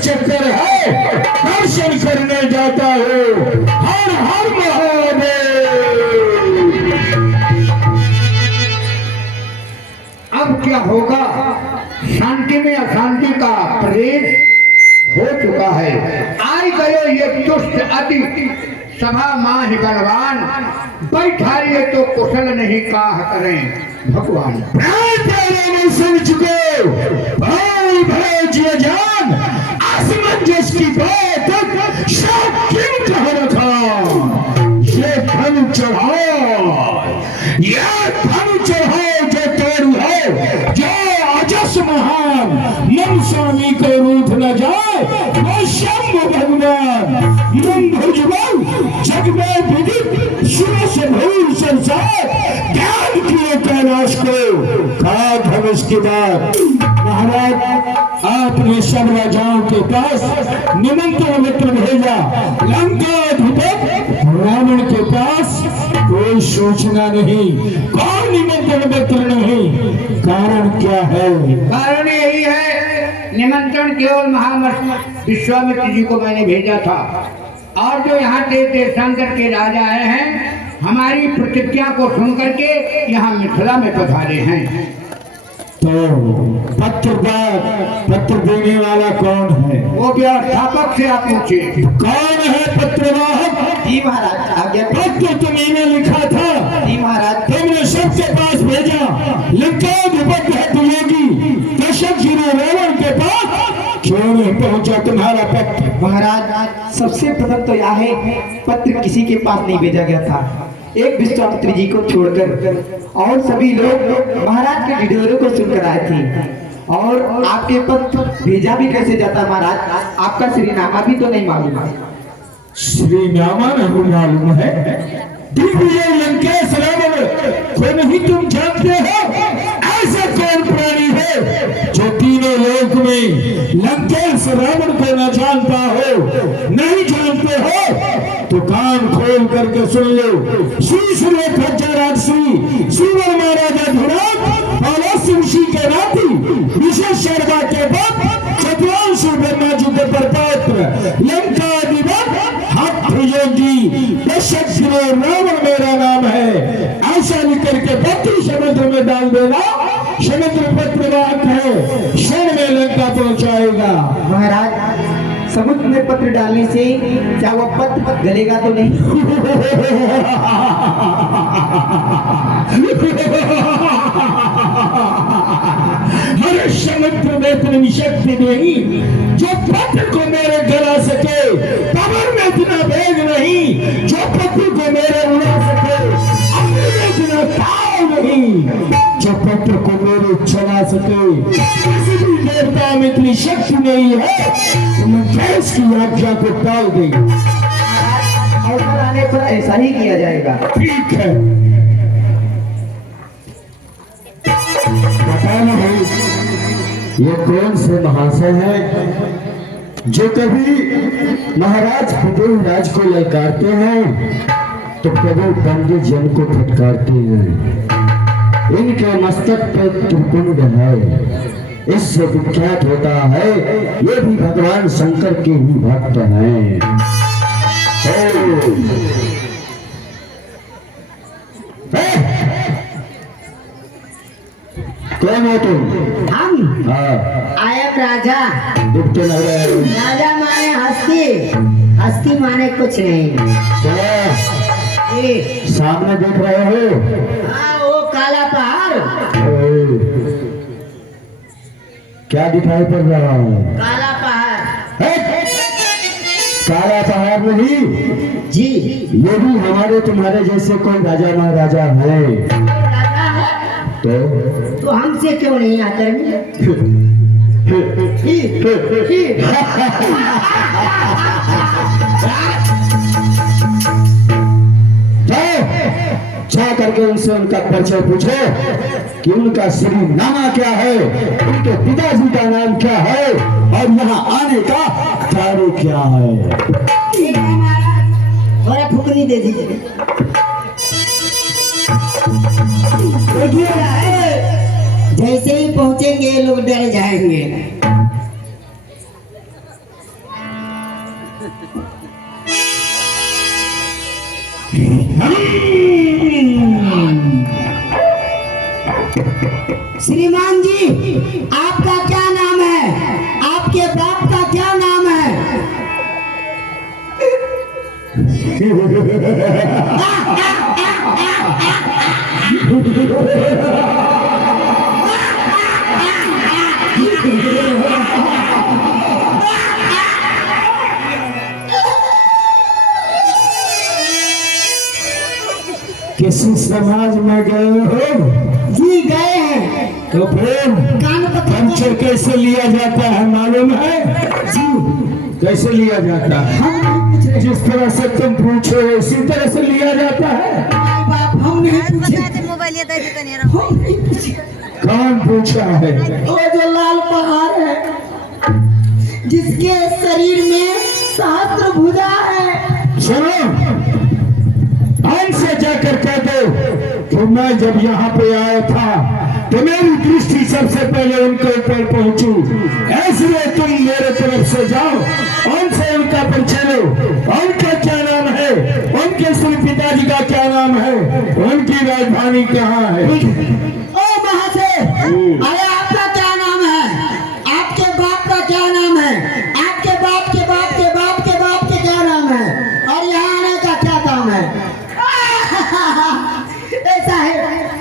चक्कर है दर्शन करने जाता हूँ हर हर महादेव। अब क्या होगा शांति में अशांति का प्रवेश हो चुका है। आई गयो ये दुष्ट अति सभा माहि बलवान बैठाइए तो कुशल नहीं काह करें भगवान। सुन चुके भाई भय जान असमंजस की बात सब क्यों कह रखा ये धन चढ़ाओ ये धन चढ़ाओ जो तेरू है जो अजस महान मन स्वामी को रूठ न जाए वो शंभु भगवान मन भुजबल जग में विदित शिव से भूल संसार ध्यान किए कैलाश को कहा धनुष की बात। महाराज आपने सब राजाओं के पास निमंत्रण पत्र भेजा लंकाधिपति रावण के पास कोई सूचना नहीं कौन निमंत्रण पत्र नहीं कारण क्या है? कारण यही है निमंत्रण केवल महामस्त विश्वामित्र जी को मैंने भेजा था और जो यहाँ देशांतर के राजा आए हैं हमारी प्रतिज्ञा को सुन करके यहाँ मिथिला में पधारे हैं। तो पत्र देने वाला कौन है? वो व्यवस्थापक से आप पूछे कौन है पत्रवाहक? जी महाराज आज्ञा। पत्र तुम्हें लिखा था? जी महाराज। तुमने सबके पास भेजा लंकाधिपति है तुम्हें दशक रावण के पास क्यों नहीं पहुंचा तुम्हारा पत्र? महाराज सबसे प्रथम तो यह है पत्र किसी के पास नहीं भेजा गया था एक विश्वामित्र जी को छोड़कर और सभी लोग महाराज के ढिढोरे को सुनकर आए थे और आपके पत्र भेजा भी कैसे जाता महाराज आपका श्रीनामा भी तो नहीं मालूम है। श्रीनामा नहीं मालूम है? दिग्विजय लंकेश रावण को नहीं तुम जानते कान खोल करके सुन लो। श्री श्री श्री श्रीवर महाराजा धुरात और ऋषि के नाती विशेष शर्मा के बाद चतुरांश ब्रह्मा जी के प्रपात्र लंका अधिपत हठ योगी दशक रावण मेरा नाम है, ऐसा लिख के पत्र समुद्र में डाल देना। समुद्र पत्रवाहक है, क्षण में लंका पहुंचाएगा। महाराज समुद्र में पत्र डालने से क्या वो पत्र गलेगा तो नहीं? हर समुद्र में इतनी शक्ति नहीं जो पत्र को मेरे गला सके, कमर में इतना वेग नहीं जो पत्र को मेरे उड़ा सके, अग्नि में इतना ताव नहीं जो पत्र को मेरे चला सके। किसी भी देवता में इतनी शक्ति नहीं है तो मैं गैस की आज्ञा को टाल देंगे। अवसर आने पर ऐसा ही किया जाएगा। ठीक है, बताना भाई ये कौन से महाशय हैं जो कभी महाराज फतेह राज को ललकारते हैं तो कभी पंडित जन को फटकारते हैं। इनके मस्तक पर त्रिपुंड है, इससे विख्यात होता है ये भी भगवान शंकर के ही भक्त हैं। कौन हो तुम? हम हाँ, आयक राजा। दुखते लग रहे हो। राजा माने हस्ती, हस्ती माने कुछ नहीं। क्या ये सामने देख रहे हो? हाँ, वो काला पहाड़, क्या दिखाई पड़ रहा है? काला पहाड़। है? काला पहाड़ नहीं जी ये भी हमारे तुम्हारे जैसे कोई राजा महाराजा है। राजा है तो हमसे क्यों नहीं आकर जा करके उनसे उनका परिचय पूछो कि उनका श्री नामा क्या है, उनके पिताजी का नाम क्या है और यहाँ आने का कार्य क्या है। थोड़ा फुकनी दे दीजिए। जैसे ही पहुंचेंगे ये लोग डर जाएंगे। श्रीमान जी आपका क्या नाम है? आपके बाप का क्या नाम है? किसी समाज में गए हो? जी गए हैं। तो फिर कान पंचर कैसे लिया जाता है मालूम है? जी कैसे लिया जाता है? हम नहीं पूछ रहे। जिस तरह से तुम पूछो इसी तरह से लिया जाता है। बाप हम नहीं पूछे। हम नहीं पूछे। कौन पूछा है? वो जो लाल पहाड़ है जिसके शरीर में सहस्त्र भुजा है। सुनो, हमसे जाकर कह दो कि मैं जब यहाँ पे आया था तो मेरी दृष्टि सबसे पहले उनके ऊपर पहुंची, ऐसे तुम मेरे तरफ से जाओ, उनसे उनका परिचय लो। उनका क्या नाम है, उनके श्री पिताजी का क्या नाम है, उनकी राजधानी कहाँ है। ओ महाशय, अरे आपका क्या नाम है? आपके बाप का क्या नाम है? आपके बाप के बाप के बाप के बाप के क्या नाम है? और यहाँ आने का क्या काम है? ऐसा है,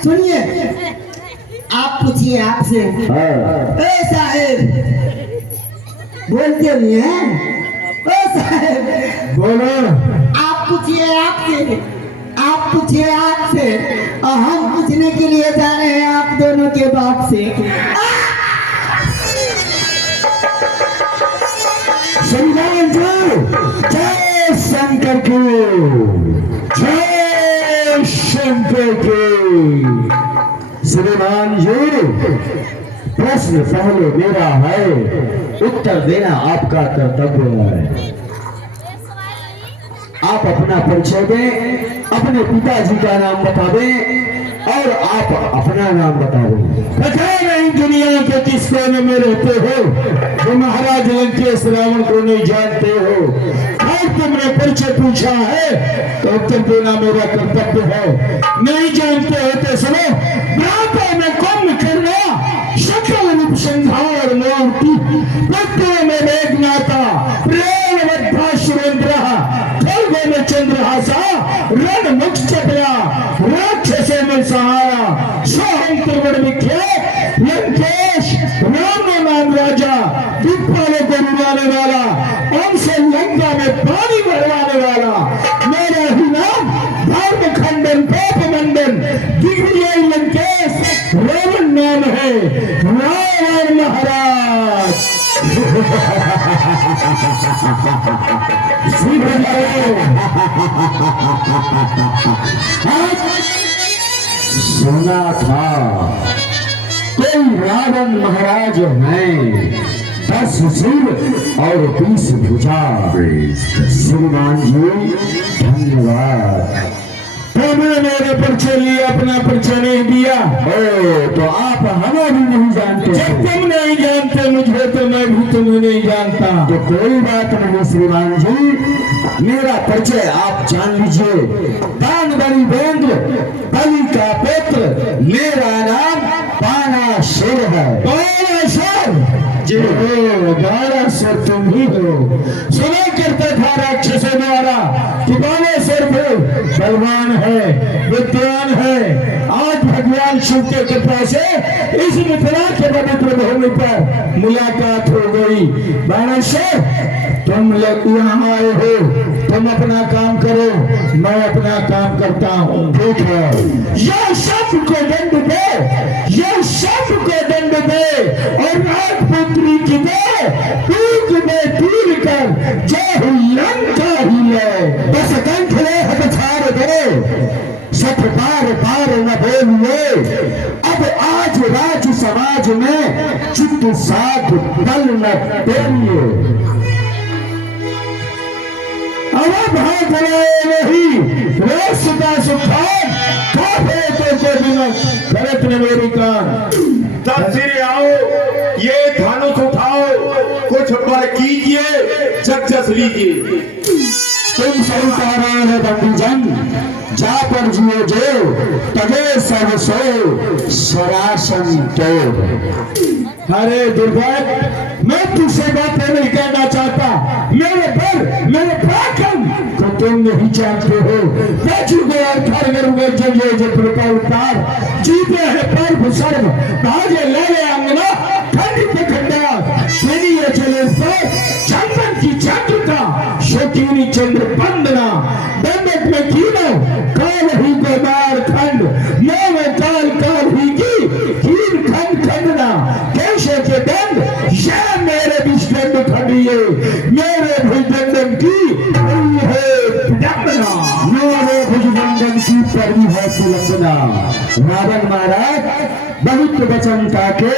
सुनिए आप पूछिए आपसे। ऐसा है बोलते हुए हैं। ऐसा है बोलो। आप पूछिए आपसे, आप पूछिए आपसे और हम पूछने के लिए जा रहे हैं आप दोनों के बाप से। श्रीमान जी, जय शंकर की, जय शंकर की। श्रीमान जी, प्रश्न पहले मेरा है, उत्तर देना आपका कर्तव्य है। आप अपना परिचय दें, अपने पिताजी का नाम बता दें और आप अपना नाम बता दें। पता नहीं दुनिया के किस कोने में रहते हो, तो महाराज लंकेश रावण को नहीं जानते हो, और तुमने परिचय पूछा है तो उत्तर देना मेरा कर्तव्य है। नहीं जानते हो तो सुनो, भ्राता में कौन करना, सकल रूप संहार मूर्ति, पत्रों में मेघनाथा, प्रेमवद्धा सुरेंद्र, खलगों में चंद्रहासा, रण मुख चपला, राक्षसों में सहारा, सोहम त्रिवण विख्यात लंकेश, राम नाम राजा, दिक्पालों को रुलाने वाला, हमसे लंका में पानी भरवाने वाला, मेरा ही नाम धर्म खंडन पाप मंडन दिग्विजय लंकेश रावण नाम है, रावण महाराज। सुना था कोई रावण महाराज हैं, 10 सिर और 20 भुजा। श्रीमान जी धन्यवाद। तुमने मेरे परिचय लिया, अपना परिचय नहीं दिया। ओ तो आप हमें भी नहीं जानते। जब तुम नहीं जानते मुझे तो मैं भी तुम्हें नहीं जानता। तो कोई बात नहीं श्रीमान जी, मेरा परिचय आप जान लीजिए। दानवरी वेंद्र, बलि का पुत्र, मेरा नाम बाणासुर है। बाणासुर जी हो, बाणासुर तुम ही हो। सुना करता था राक्षसों द्वारा कि बाणासुर बलवान है, विद्वान है। आज भगवान शिव के कृपा से इस मिथिला के पवित्र भूमि पर मुलाकात हो गई। बाणासुर तुम लोग यहाँ आए हो, तुम अपना काम करो, मैं अपना काम करता हूँ। ठीक है, यह सबको दंड दे, यह सबको दंड दे और राजपुत्री की दे, टूक में तीर कर जय लंका ही ले। बस कंठ ले हथछाड़ दे, सत बार बार न बोलिए। अब आज राज समाज में चित्त साध दल न तेलिए। अब भाग रहे नहीं, रास्ता सुखान काफे तो को बिना भरत ने मेरी कान। तब फिर आओ, ये धनुष उठाओ, कुछ बल कीजिए, जगजस लीजिए। तुम सही कह रहे हो बंधुजन, जा पर जियो जो तगे सब सो सरासन तो। अरे दुर्भाग्य, मैं तुझसे बातें नहीं करना चाहता। मेरे बल, मेरे पराक्रम को तुम नहीं जानते हो। जीते हैं पर्व सर्व, ताजे ले अंगना, खंडित खंडा, तेरी चले चंदन की चंद्रिका, शकीनी चंद्र बंदना, दंडक में कीनो, काल ही गोदार खंड, नौ काल काल ही की, कीन खंड खंडना, कैसे के दंड, यह मेरे विष्णु खंडिये, मेरे भुजबंधन की परी है विडंबना, मेरे भुजबंधन की परी है तिलंबना। रावण महाराज बहुत वचन ताके,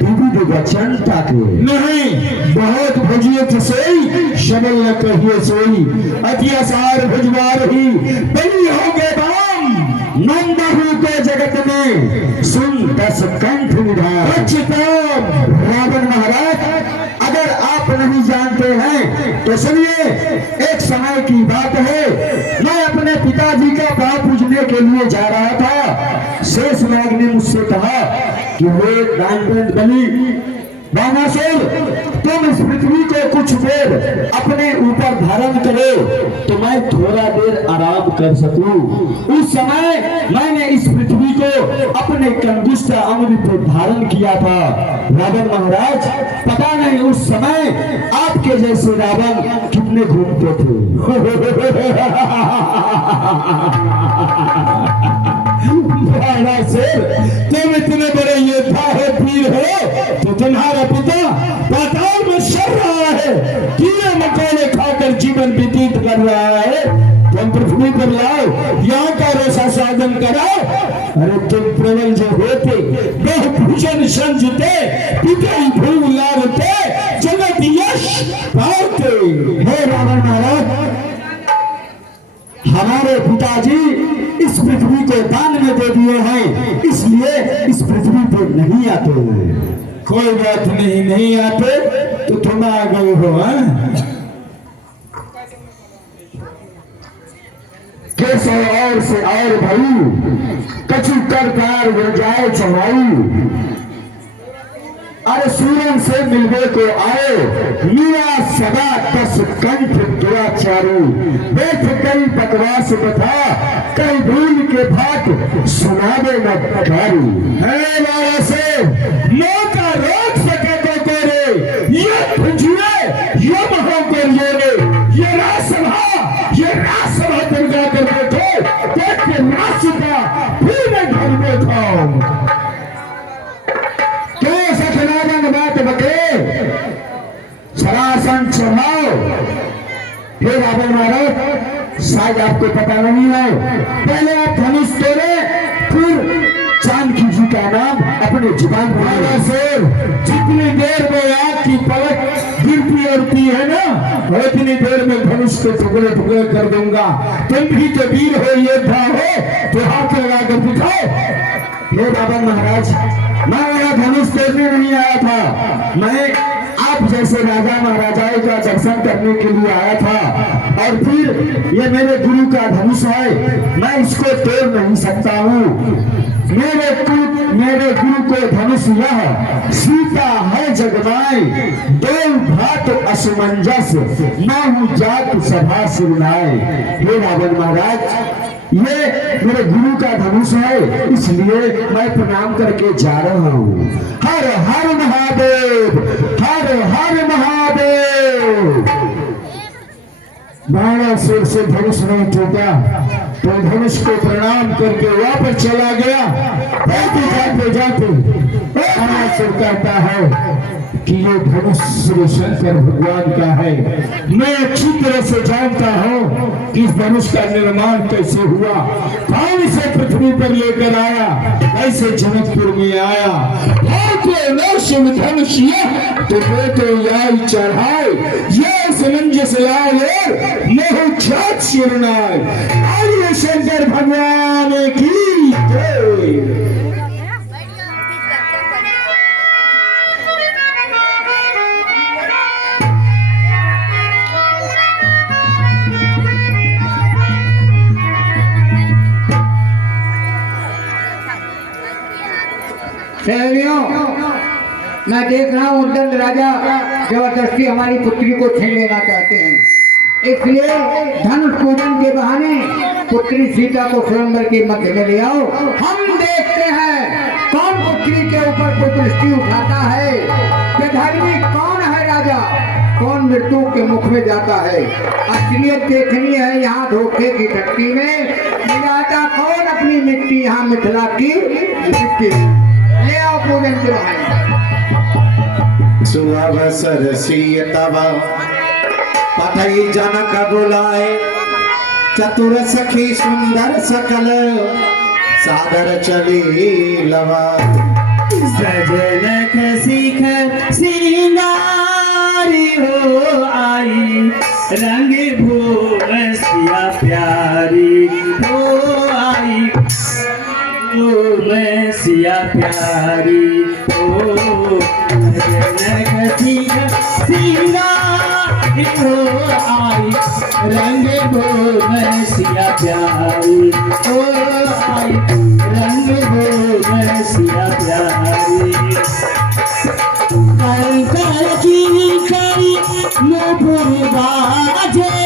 विविध वचन ताके। नहीं, बहुत भुजियत सोई, शबल न कहिए सोई, अत्याचार भुजवार ही, बलि हो गए दाम, नंदहु के जगत में, सुन 10 कंठ विधान। रावण महाराज अगर आप नहीं जानते हैं तो सुनिए, एक समय की बात है, मैं अपने पिताजी का पाँव पूजने के लिए जा रहा था। शेषनाग ने मुझसे कहा कि वे दानवेंद्र बलि, बाणासुर, तुम इस पृथ्वी को कुछ देर अपने ऊपर धारण करो तो मैं थोड़ा देर आराम कर सकूं। उस समय मैंने इस पृथ्वी को अपने कंगुष्ट अंग पर धारण किया था। रावण महाराज, पता नहीं उस समय आपके जैसे रावण कितने घूमते थे। बाणासुर, तुम इतने बड़े योद्धा हो, वीर हो, तो तुम्हारा पिता पाताल में सड़ रहा है, कीड़े मकोड़े खाकर जीवन व्यतीत कर रहा है। तुम पृथ्वी पर लाओ, यहाँ का रोसा साधन कराओ। अरे तुम प्रबल जो होते, बहुभूषण संजते, पिता ही भूल लाते, जगत यश पाते। हे रावण महाराज, हमारे पिताजी इस पृथ्वी को दान में दे दिए हैं, इसलिए इस पृथ्वी पर नहीं आते। कोई बात नहीं, नहीं आते तो तुम आ गए हो। कैसे और से और भाई कछु कर कार हो जाए चमाई। अरे सूरन से मिलने को आए मीरा सदा दस कंठ दुराचारू। देख कई बकवास बता कई भूल के भाट सुनावे न पठारू। है लाया से मौका रोक सके तो तेरे ये भुजुए ये महागोरियों ये रासभा दुर्गा कर बैठो देख के नाचता फिर मैं घर में खाऊं। क्यों सखनावन बात बके सरासन चढ़ाओ। हे रावण महाराज, शायद आपको पता नहीं है, पहले आप धनुष तोड़े फिर जानकी जी का नाम अपने जुबान पर शेर। जितनी देर में आग की पलक गिरती उड़ती है ना, उतनी देर में धनुष के टुकड़े टुकड़े कर दूंगा। तुम भी तो वीर हो, योद्धा हो, तो हाथ लगा कर दिखाओ। हे रावण महाराज, मैं धनुष तोड़ने नहीं आया था, मैं आप जैसे राजा महाराजाओं का दर्शन करने के लिए आया था। और फिर ये मेरे गुरु का धनुष है, मैं इसको तोड़ नहीं सकता हूँ। मेरे गुरु को धनुष यह सीता है जगमाई। दो भाट असमंजस मैं हूँ जात सभा सुनाए। हे रावण महाराज, ये मेरे गुरु का धनुष है, इसलिए मैं प्रणाम करके जा रहा हूँ। हर हर महादेव, हर हर महादेव। बाणासुर से धनुष नहीं टूटा तो धनुष को प्रणाम करके वापस चला गया। जाते जाते बाणासुर कहता है कि ये धनुष श्री शंकर भगवान का है। मैं अच्छी तरह से जानता हूँ कि इस धनुष का निर्माण कैसे हुआ, कौन इसे पृथ्वी पर लेकर आया, ऐसे जनकपुर में आया। और कोई शिव धनुष तो बेटो याई चढ़ाए, ये समंजस लाए मोह छात शिरनाय। आर्य शंकर भगवान की जय। सहयोगियों, मैं देख रहा हूँ उद्दंड राजा जबरदस्ती हमारी पुत्री को छीन लेना चाहते हैं, इसलिए धनुष पूजन के बहाने पुत्री सीता को स्वयंवर के मध्य में ले आओ। हम देखते हैं कौन पुत्री के ऊपर को दृष्टि उठाता है, बेधर्मी कौन है राजा, कौन मृत्यु के मुख में जाता है। असलियत देखनी है यहाँ धोखे की धरती में, मिलाता कौन अपनी मिट्टी यहाँ मिथिला की मिट्टी। ले आओ पूजन के बहाने। सुअवसर सिय तब पठई जनक बुलाए, चतुर सखी सुंदर सकल सादर चली लवा। सजन सीख सिंगारी हो आई, रंग भूमसिया प्यारी हो आई, भूमसिया प्यारी हो। सजन सीख सिंगारी हो आई, रंग भूमसिया प्यारी हो आई, रंग भूमसिया प्यारी। कंकर की करी नुपुर बाजे,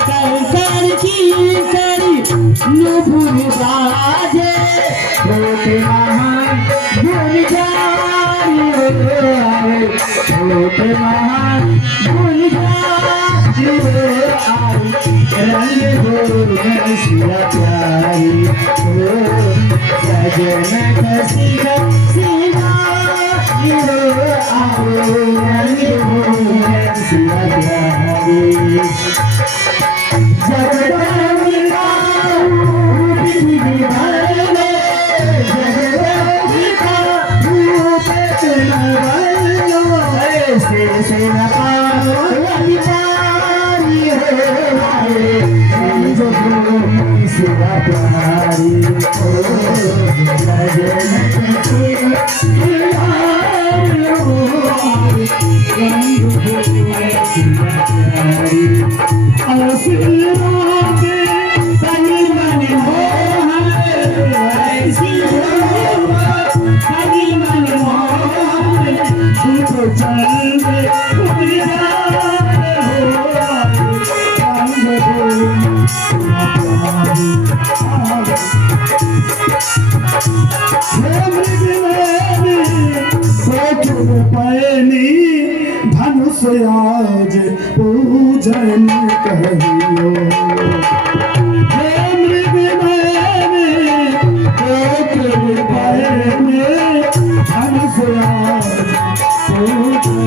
कंकर की करी नुपुर बाजे, छोटे महान गुलजारी हो आए, छोटे महान गुलजारी हो आए, रंग भूमसिया प्यारी हो। सजन कसी सीना से सिया प्यारी ओ धनुष आज पूजन कहियो हे मृग मैंने धनुष आज पूजन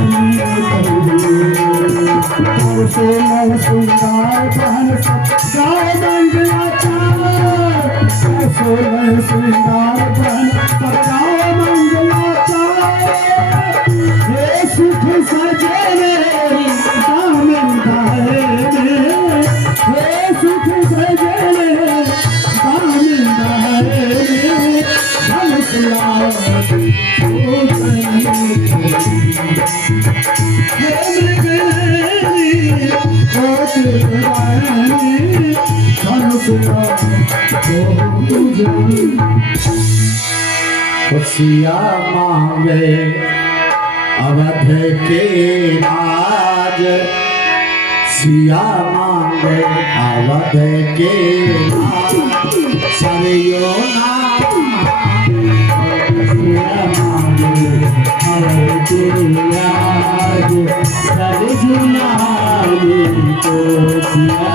कहियो सुंदर पहन गाय मंगला सुंदर पहन गाय मंगला सुख सजने दामन गाए हे सुख सजने दामन गाए धनुष आज खुशिया मांगे अवध के राज सिया मांगे अवध के राज सरियो सिया मांगे अवध के राज सरजुना को सिया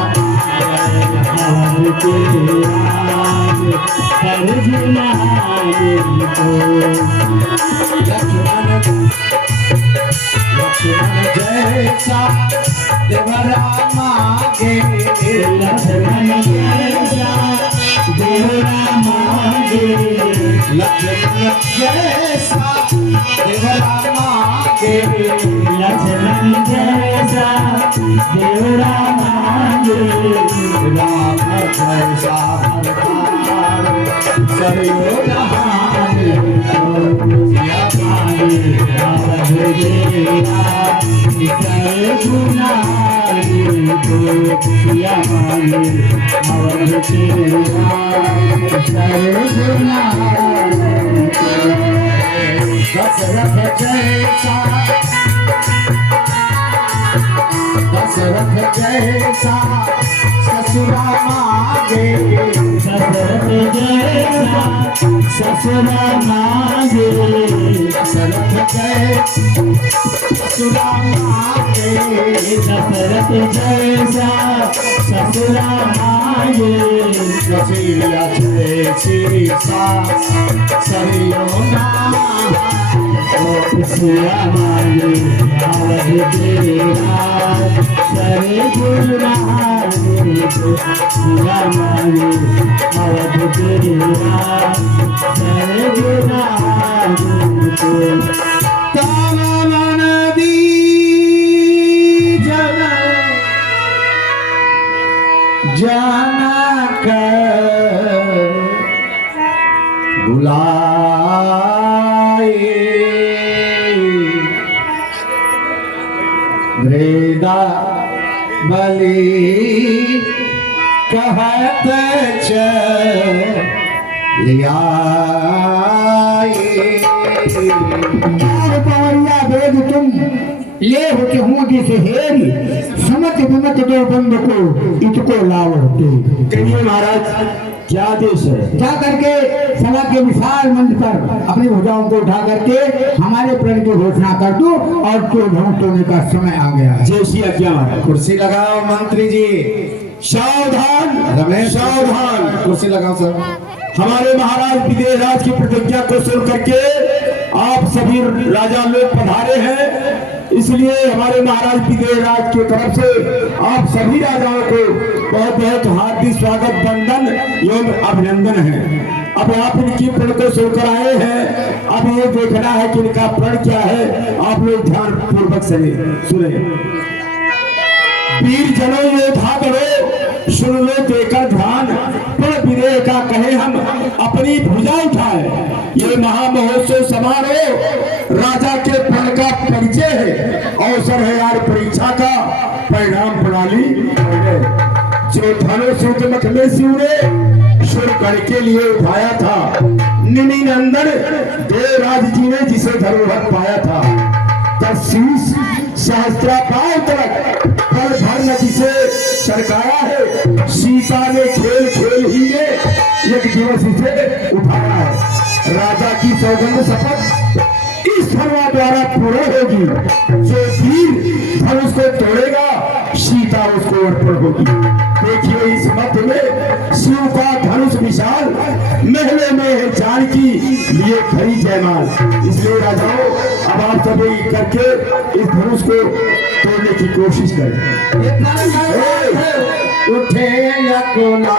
अवध के राज सरजुना को लक्ष्मण जैसा देवरा मांगे लक्ष्मण जैसा देवरा मांगे लक्ष्मण जैसा देवरा मांगे लक्ष्मण जैसा देवरा मांगे राम जैसा भरतार सरियो जहान दशरथ जैसा दशरथ जैसा ससुरा मांगे दशरथ जैसा ससुरा मांगे दशरथ जैसा ससुरा मांगे दशरथ जैसा ससुरा मांगे कौशल्या जैसी सास सरियो सिया मांगे अवध के राज सरे सिया मांगे अवध के राज सरे नदी जाना कर बुलाए वृदा बलि कहत चलिया पावरिया वेद तुम ले होते हूँ जैसे हेरी समझ विमत दो बंद को इतको लावते कहिए महाराज क्या आदेश है? जा करके सभा के विशाल मंच पर अपनी भुजाओं को उठा करके हमारे प्रण की घोषणा कर दो और तो ढूंढ होने का समय आ गया है। जैसी आज्ञा महाराज। कुर्सी लगाओ मंत्री जी। सावधान रमेश सावधान। कुर्सी लगाओ सर। हमारे महाराज विदेहराज की प्रतिज्ञा को सुन करके आप सभी राजा लोग पधारे हैं, इसलिए हमारे महाराज विदेहराज की तरफ से आप सभी राजाओं को बहुत बहुत हार्दिक स्वागत वंदन एवं अभिनंदन है। अब आप इनकी प्रण को सुनकर आए हैं, अब ये देखना है कि इनका प्रण क्या है। आप लोग ध्यान पूर्वक सुने। वीर जनों योद्धा करो सुन लो देखा ध्यान पर विदेह का कहे हम अपनी भुजा उठाए। ये महामहोत्सव समारोह राजा के पद का परिचय है, अवसर है यार परीक्षा का, परिणाम प्रणाली जो धनुष सूत्रमुख में शिव ने शुरकण के लिए उठाया था। निमि नंदन देवराज जी ने जिसे धनुर्भर पाया था, तब शीश सहस्त्रापाल तक पल भर न जिसे चरकाया है। सीता ने खेल खेल ही में एक दिवस इसे उठाया है। राजा की सौगंध शपथ इस धनुआ द्वारा पूर्ण होगी, जो वीर धनुष को तोड़ेगा सीता उसको अर्पण होगी। देखिए इस मध्य में शिव का धनुष विशाल, महले में है जानकी लिए खरी जयमाल। इसलिए राजाओं अब आप सभी करके इस धनुष को तोड़ने की कोशिश करें। उठे या कोला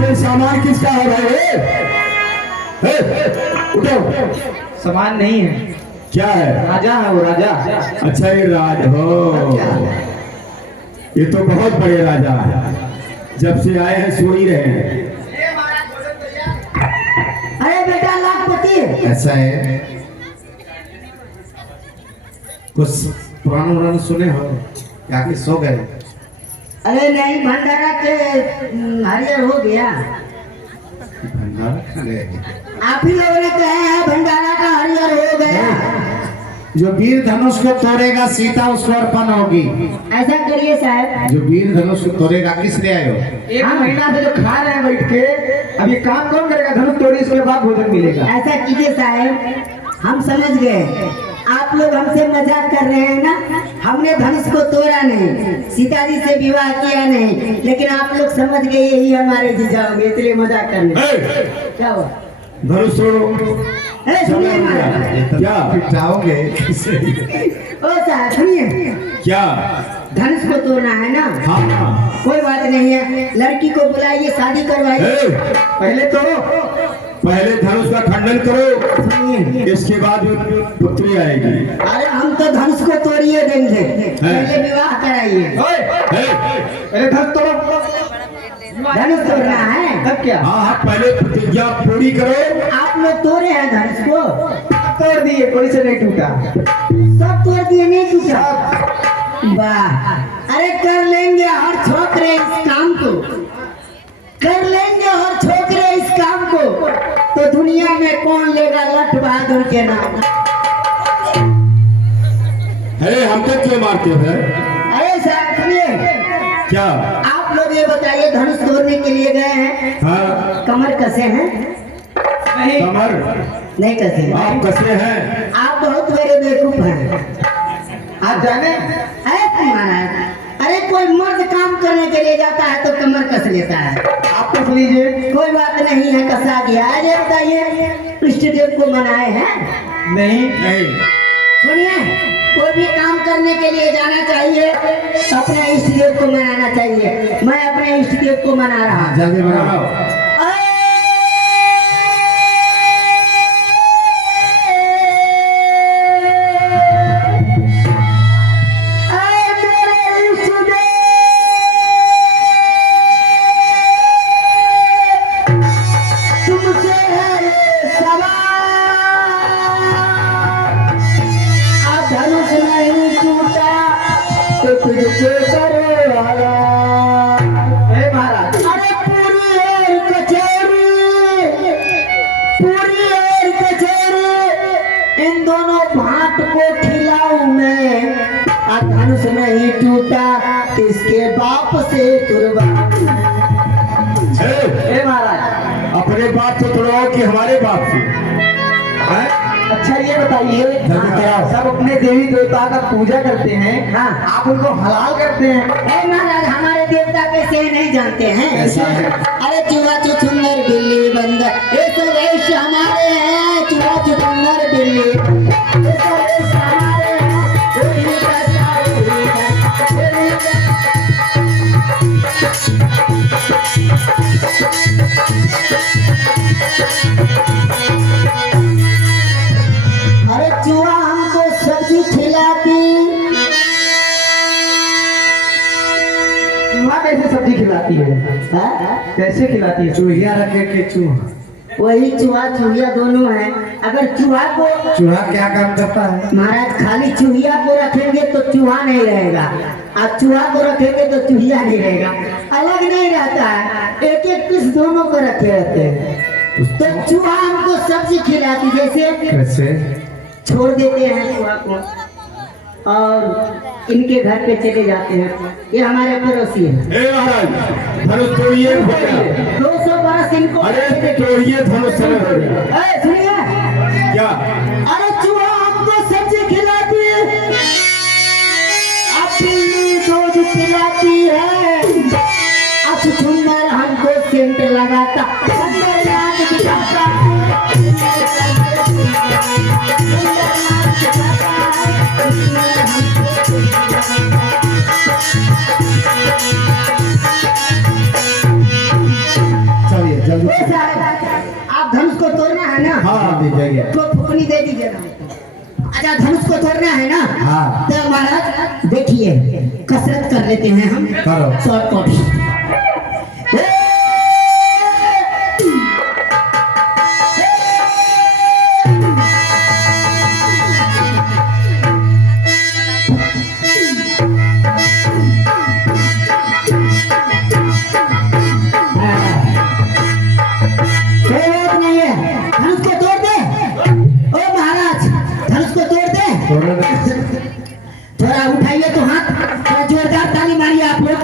ये सामान किसका है भाई? उठो। सामान नहीं है, क्या है? राजा है वो, राजा। अच्छा ये राज हो, ये तो बहुत बड़े राजा है, जब से आए हैं सो ही रहे हैं। अरे बेटा लाखपति, ऐसा है, कुछ पुराण सुने हो या कि सो गए? अरे नहीं, भंडारा के हरियर हो गया। भंडारा खा गए? आप ही लोगों ने कहा है भंडारा का हरियर हो गया। जो वीर धनुष को तोड़ेगा सीता उसको अर्पण होगी। ऐसा करिए साहब, जो वीर धनुष को तोड़ेगा किस लिए आए हो? एक महीना से जो खा रहे हैं बैठ के, अब ये काम कौन करेगा? धनुष तोड़ी, इसके बाद भोजन मिलेगा। ऐसा कीजिए साहब, हम समझ गए आप लोग हमसे मजाक कर रहे हैं ना। हमने धनुष को तोड़ा नहीं, सीता जी से विवाह किया नहीं, लेकिन आप लोग समझ गए यही हमारे जीजा होंगे, इसलिए मजाक कर रहे हैं। क्या हुआ? धनुष तोड़ो। अरे सुनिए महाराज, क्या पिटाओगे? ओ साहब सुनिए, क्या? धनुष को तोड़ना है ना? हाँ कोई बात नहीं है, लड़की को बुलाइए, शादी करवाइए। पहले तोड़ो, पहले धनुष का खंडन करो, सुनिए, इसके बाद पुत्री आएगी। अरे हम तो धनुष को तोड़िए देंगे, पहले विवाह कराइए। पहले धनुष तोड़ो। धनुष तोड़ना है तब क्या? हाँ हाँ, पहले प्रतिज्ञा पूरी करो। आप लोग तोड़े हैं धनुष को? तोड़ दिए, कोई से नहीं टूटा। सब तोड़ दिए, नहीं टूटा? वाह, अरे कर लेंगे हर छोकरे इस काम को, कर लेंगे हर छोकरे इस काम को, तो दुनिया में कौन लेगा लठ बहादुर के नाम? अरे हमको क्यों मारते हो? अरे साहब सुनिए, क्या? आप लोग ये बताइए, धनुष तोड़ने के लिए गए हैं, हाँ, कमर कसे हैं? नहीं, कमर नहीं कसे। आप कसे हैं? आप बहुत बड़े बेवकूफ हैं। आप जाने, अरे महाराज, अरे कोई मर्द काम करने के लिए जाता है तो कमर कस लेता है। आप कस लीजिए। कोई बात नहीं है, कसा दिया। अरे बताइए, इष्ट देव को मनाए हैं? नहीं, नहीं। सुनिए, कोई भी काम करने के लिए जाना चाहिए तो अपने इष्ट देव को मनाना चाहिए। मैं अपने इष्ट देव को मना रहा हूँ। जल्दी बनाओ। इन दोनों भाट को खिलाऊं मैं, धनुष नहीं टूटा किसके बाप से तुरवा। महाराज, अपने बाप से तोड़वाओ कि हमारे बाप से? अच्छा ये बताइए, सब अपने देवी देवता का पूजा करते हैं, हाँ, आप उनको हलाल करते हैं। महाराज, हमारे देवता कैसे नहीं जानते हैं? ऐसा है। अरे चूहा चुचुंदर बिल्ली बंदर, ये सब वैश्य हमारे हैं। चूहा चुचुंदर बिल्ली बंदर, ये सब वैश्य हमारे हैं। उड़ी बचा, उड़ी बचा, उड़ी बचा। चूहा कैसे सब्जी खिलाती है? हाँ? कैसे खिलाती है? चूहिया रखे के चूहा। वही चूहा चूहिया दोनों है। अगर चूहा को चूहा क्या काम करता है? महाराज खाली चूहिया को रखेंगे तो चूहा नहीं रहेगा, और चूहा को रखेंगे तो चूहिया नहीं रहेगा, अलग नहीं रहता है, एक एक पीस दोनों को रखे रहते हैं। तो चूहा हमको सब्जी खिलाती, जैसे कैसे? छोड़ देते हैं चूहा को और इनके घर पे चले जाते हैं। ये हमारे पड़ोसी है। ए महाराज धनुष तोड़िए हो गया। 200 बरस इनको अरे तोड़िए धनुष समय हो गया। ए, सुनिए, क्या? अरे चूहा हमको सब्जी खिलाती है, अपनी दूध पिलाती है, अब सुंदर हमको सेंट लगाता, सुंदर नाक दिखाता, चलिए जल्दी। ए साहब, आप धनुष को तोड़ना है ना? हाँ दे जाइए। तो फुकनी दे दीजिए ना। अच्छा, धनुष को तोड़ना है ना? हाँ। तो महाराज देखिए, कसरत कर लेते हैं हम। करो। शॉर्टकट। धनुष को तोड़ दे। ओ महाराज, धनुष को तोड़ दे। थोड़ा उठाइए तो हाथ, थोड़ा जोरदार ताली मारिए आप लोग,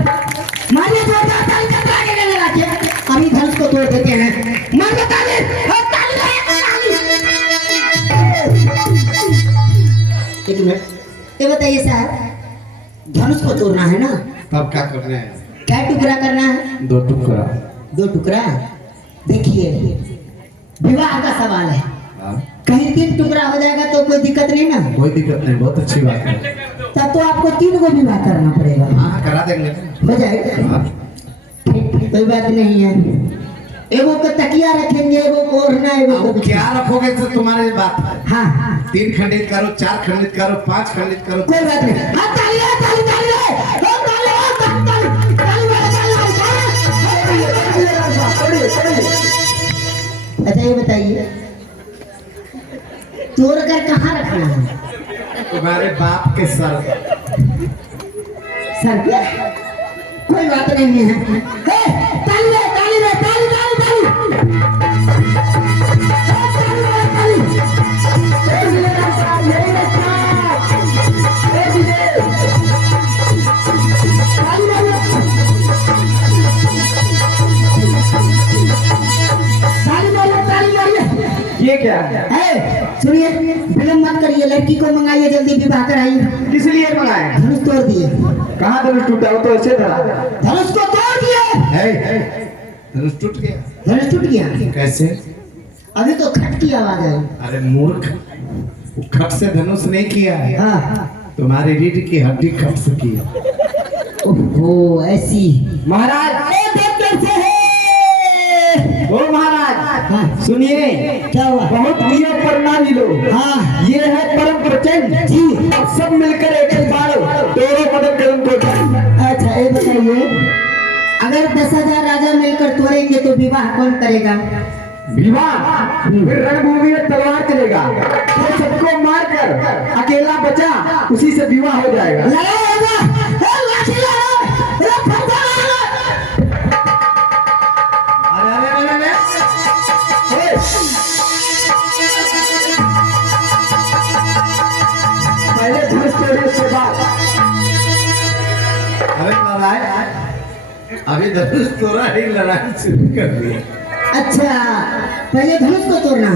मारिए जोरदार ताली, चक्कर आगे नहीं लगाइए। अभी धनुष को तोड़ देते हैं, मारिए ताली, ओ ताली ताली। एक मिनट, ये बताइए साहब, धनुष को तोड़ना है ना? तब क्या करना है? क्या टुकड़ा करना है? 2 टुकड़ा। 2 टुकड़ा। देखिए, विवाह का सवाल है, हाँ। कहीं 3 टुकड़ा हो जाएगा तो कोई दिक्कत नहीं ना? कोई दिक्कत नहीं, बहुत अच्छी बात है। तब तो आपको 3 को विवाह करना पड़ेगा। हाँ करा देंगे। हो जाएगा, हाँ। कोई बात नहीं है। एगो को तकिया रखेंगे, एगो को ओढ़ना, एगो को अब क्या रखोगे तो तुम्हारी बात है। हाँ, 3 खंडित करो, 4 खंडित करो, 5 खंडित करो। कोई बात नहीं। हाँ, ताली है, ताली ताली है, ओ ताली है, ताली ताली ताली वाला ताली वाला। अच्छा ये बताइए, तोड़ कर कहाँ रखना है? तुम्हारे बाप के सर। सर पे? कोई बात नहीं है। ताली रे, ताली रे, ताली ताली ताली। ताली रे, ताली। ताली रे, ताली रे, ताली रे। ताली रे। ताली मारिए। ये क्या है? सुनिए, विलम्ब मत करिए, लड़की को मंगाइए, जल्दी विवाह कराइए। किस लिए मंगाए? धनुष तोड़ दिए। कहाँ धनुष टूटा? वो तो ऐसे धरा। धनुष को तोड़ दिए। धनुष टूट गया। धनुष टूट गया। कैसे? अभी तो खट की आवाज आई। अरे मूर्ख, वो खट से धनुष नहीं किया है। हाँ। तुम्हारी रीढ़ की हड्डी खट से की है। ओहो, ऐसी। महाराज कैसे है? ओ महाराज, हाँ। सुनिए, क्या हुआ? बहुत प्रिय प्रणाली लो। हाँ। ये है परम प्रचंड जी। सब मिलकर एक बार तोड़ो मदद करूँ तो। अच्छा ये बताइए, अगर 10,000 राजा मिलकर तोड़ेंगे तो विवाह कौन करेगा? विवाह फिर रणभूमि में तलवार चलेगा, तो सबको मारकर अकेला बचा, उसी से विवाह हो जाएगा। लड़ाई होगा। लाठी लड़ाई। फंसा लड़ाई। पहले धनुष तोड़े, उसके बाद अरे लड़ाई, अभी धनुष तोड़ा ही लड़ाई शुरू कर दी। अच्छा, पहले धनुष को तोड़ना है।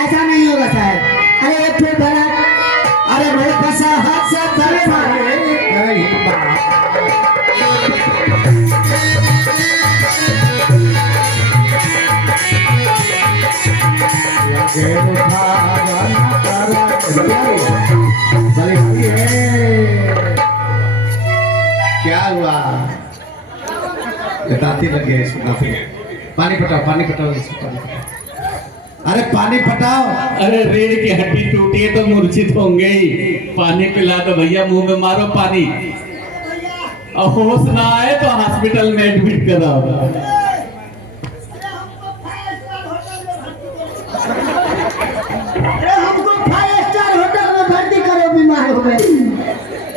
ऐसा नहीं होगा साहब। अरे एक फिर बड़ा, अरे भाई पैसा हाथ से ताले मारे। क्या हुआ? दाती लगे दाती। पानी पटाओ, पानी पटाओ, इसको पानी पटाओ। अरे पानी पटाओ। अरे रीढ़ की हड्डी टूटी है तो मूर्छित होंगे ही। पानी पिला दो भैया, मुंह में मारो पानी। और होश ना आए तो हॉस्पिटल में एडमिट कराओ। अरे हमको 5 स्टार होटल में भर्ती करो, बीमार हो गए।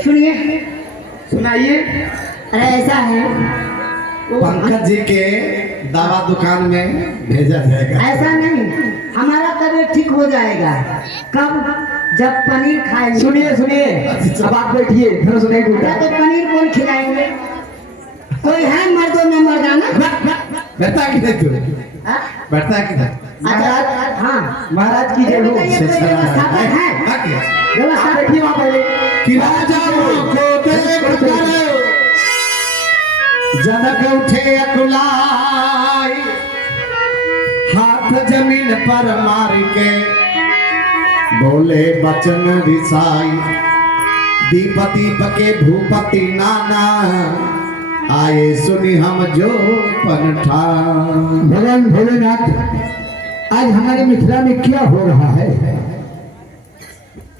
सुनिए, सुनाइए। अरे ऐसा है, वो पंकज जी के दवा दुकान में भेजा जाएगा। ऐसा नहीं, हमारा तबीयत ठीक हो जाएगा। कब? जब पनीर खाएंगे। सुनिए सुनिए, अब आप बैठिए, थोड़ा सुनाई अरे तो पनीर कौन खिलाएंगे? कोई है मर्दों में मर्दाना? बैठता कि नहीं तू? हाँ? बैठता कि नहीं? अच्छा, हाँ, महाराज की जय हो। बताइए, कोई व्यवस्था तो है? व्यवस्था बैठिए वहाँ पहले। कि राजाओं को देख कर जनक उठे अकुलाई, हाथ जमीन पर मार के बोले बचन रिसाई। दीप दीप के भूपति नाना आए सुनी हम जो पनठान। भगवान भोलेनाथ, आज हमारे मिथिला में क्या हो रहा है?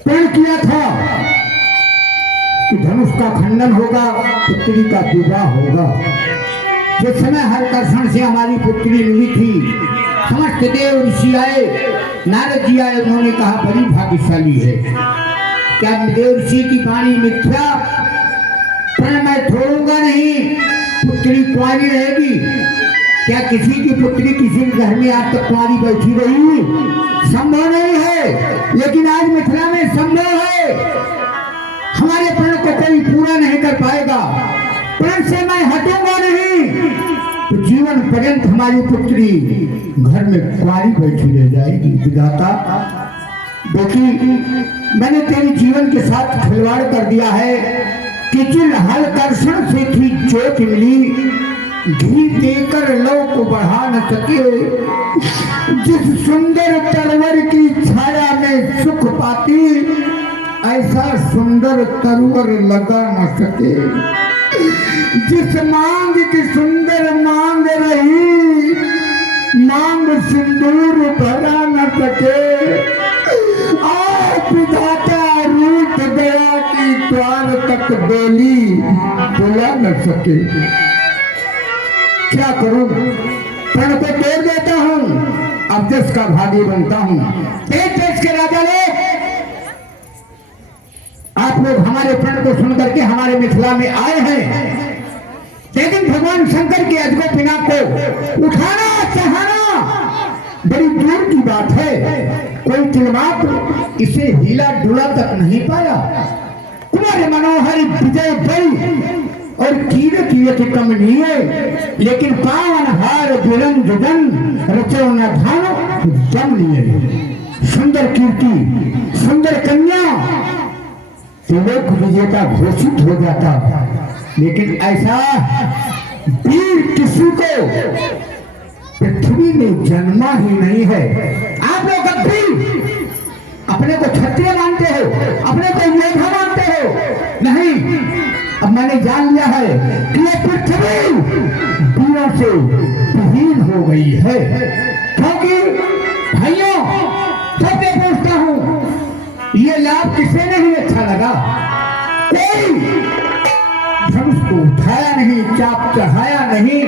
प्रण किया था कि धनुष का खंडन होगा, पुत्री का विवाह होगा। जिस समय हरकर्षण से हमारी पुत्री मिली थी, समस्त देव ऋषि आए, नारद जी आए, उन्होंने कहा बड़ी भाग्यशाली है। क्या देव ऋषि की वाणी मिथ्या? प्रण मैं छोड़ूंगा नहीं, पुत्री कुंवारी रहेगी। क्या किसी की पुत्री किसी के घर में आज तक कुंवारी बैठी रही? संभव नहीं है, लेकिन आज मिथिला में संभव है। हमारे प्रण को कोई पूरा नहीं कर पाएगा। प्रण से मैं हटूंगा नहीं, तो जीवन पर्यंत हमारी पुत्री घर में कुंवारी बैठी रह जाएगी। विधाता, बेटी, मैंने तेरे जीवन के साथ खिलवाड़ कर दिया है कि जिन हलकर्षण से थी चोट मिली, घी देकर लौ को बढ़ा न सके। जिस सुंदर तरवर की छाया में सुख पाती, ऐसा सुंदर तरवर लगा न सके। जिस मांग की सुंदर मांग रही, मांग सिंदूर भरा न सके। आप विधाता रूठ गया कि द्वार तक डोली बुला न सके। क्या करूं? प्रण को तोड़ देता हूं, अब देश का भागी बनता हूं। एक देश के राजा लोग, आप लोग हमारे प्रण को सुनकर के हमारे मिथिला में आए हैं, लेकिन भगवान शंकर के अजगो पिना को उठाना चाहना बड़ी दूर की बात है। कोई तिलमात्र इसे हिला डुला तक नहीं पाया। कुमार मनोहर विजय बड़ी और कीरत कमनीय, लेकिन पावन हार बिरंज जन रचो न धानो जम लिए। सुंदर कीर्ति, सुंदर कन्या, तिलक विजेता घोषित हो जाता, लेकिन ऐसा वीर किसी को पृथ्वी में जन्मा ही नहीं है। आप लोग अब भी अपने को क्षत्रिय मानते हो, अपने को योद्धा मानते हो? नहीं, अब मैंने जान लिया है कि ये पृथ्वी वीरों से विहीन हो गई है। क्योंकि भाइयों, सबसे पूछता हूं, ये लाभ किसे नहीं अच्छा लगा? कोई धनुष को उठाया नहीं, चाप चढ़ाया नहीं,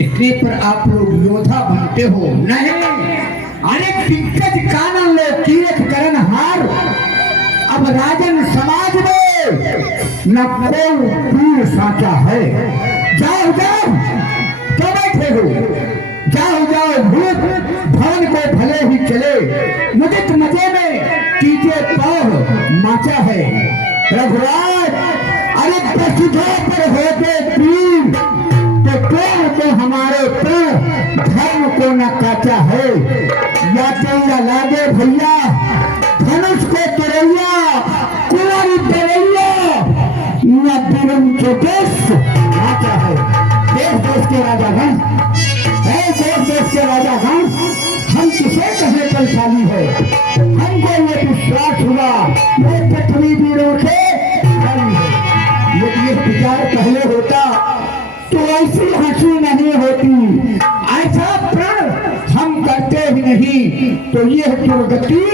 इतने पर आप लोग योद्धा बनते हो? नहीं, अनेक दिग्गज कानन लो कीरत करन हार। अब राजन समाज में न कोई वीर साचा है। जाओ जाओ, क्यों बैठे हो? जाओ जाओ, भूत भवन को भले ही चले, मुदित मजे में कीजिए पाव माचा है। रघुराज, अरे प्रसिद्धों पर होते पीर, तो प्रेम को हमारे प्रेम धर्म को न काचा है। या चैया लागे भैया, धनुष को तुरैया, कुंवारी तरैया, न बिरम चोटेश नाचा है। देश देश के राजागण, देश देश के राजागण, हम किसे कहे बलशाली है? हमको ये विश्वास हुआ ये पृथ्वी वीरों से बनी है। ये विचार पहले होता तो ऐसी हंसी नहीं होती। ऐसा प्रण हम करते ही नहीं तो ये दुर्गति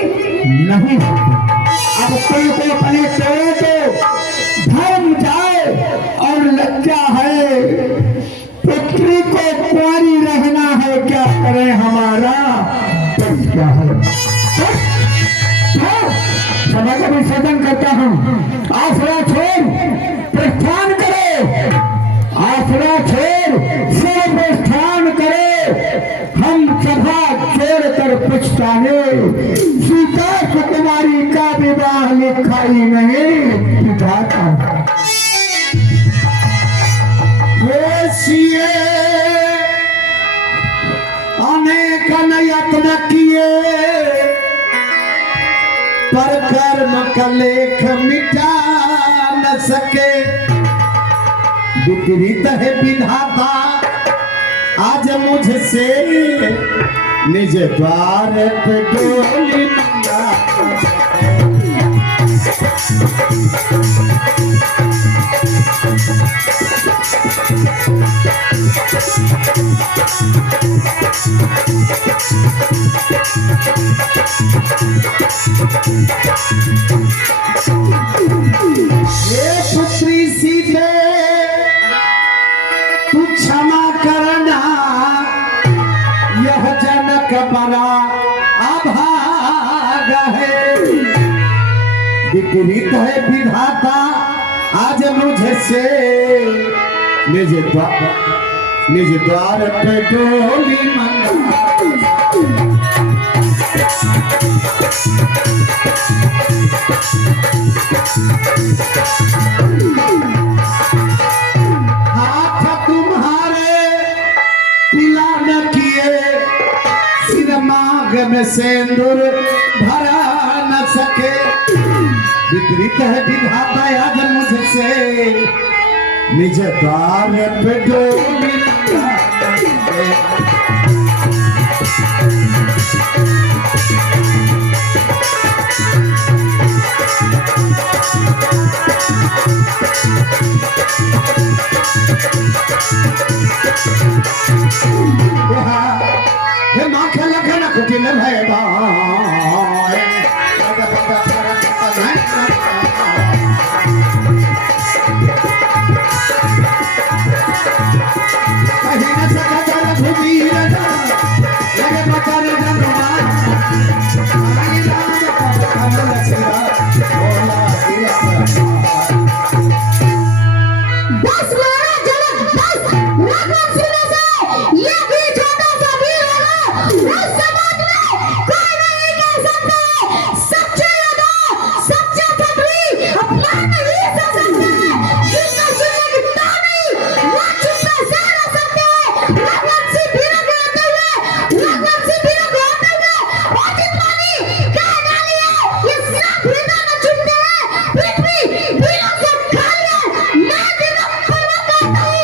नहीं होती। अब कोई को अपने तोड़े तो धर्म जाए सोचता है सीता सुकुमारी का विवाह लिखा ही नहीं विधाता। ये सीए अनेक यत्न किए पर कर्म का लेख मिटा न सके। विपरीत है विधाता आज मुझसे निज द्वार पे डोली मंगा। ये पुत्री सीते तू क्षमा करना यह जनक बड़ा अभागा है। विपरीत है विधाता आज मुझसे निज द्वार पे डोली मंगा। हाथ तुम्हारे पिला न किए सिर मांग में सिंदूर भरा न सके। विपरीत है विधाता आज मुझसे निज द्वार पे डोली मंगा। हे माखा लखन कुटिल भय बाय कहीं न सका चल भूमि रजा लगे पचार जनुमा आई राम का कमल सिरा बोला बस मारा जनक बस लगन सुने से ये भी छोटा सा वीर होगा उस समाज में कोई नहीं कह सकता सच्चे योद्धा सच्चे क्षत्रिय अपमान नहीं सह सकते जिसका सुनने की तानी वो चुप्पे से रह सकते लगन से वीरों को होते हुए अजित वाणी कह डालिए ये सब हृदय में चुपते हैं पृथ्वी वीरों से खाली है। मैं दिनों पूर्व कहता हूँ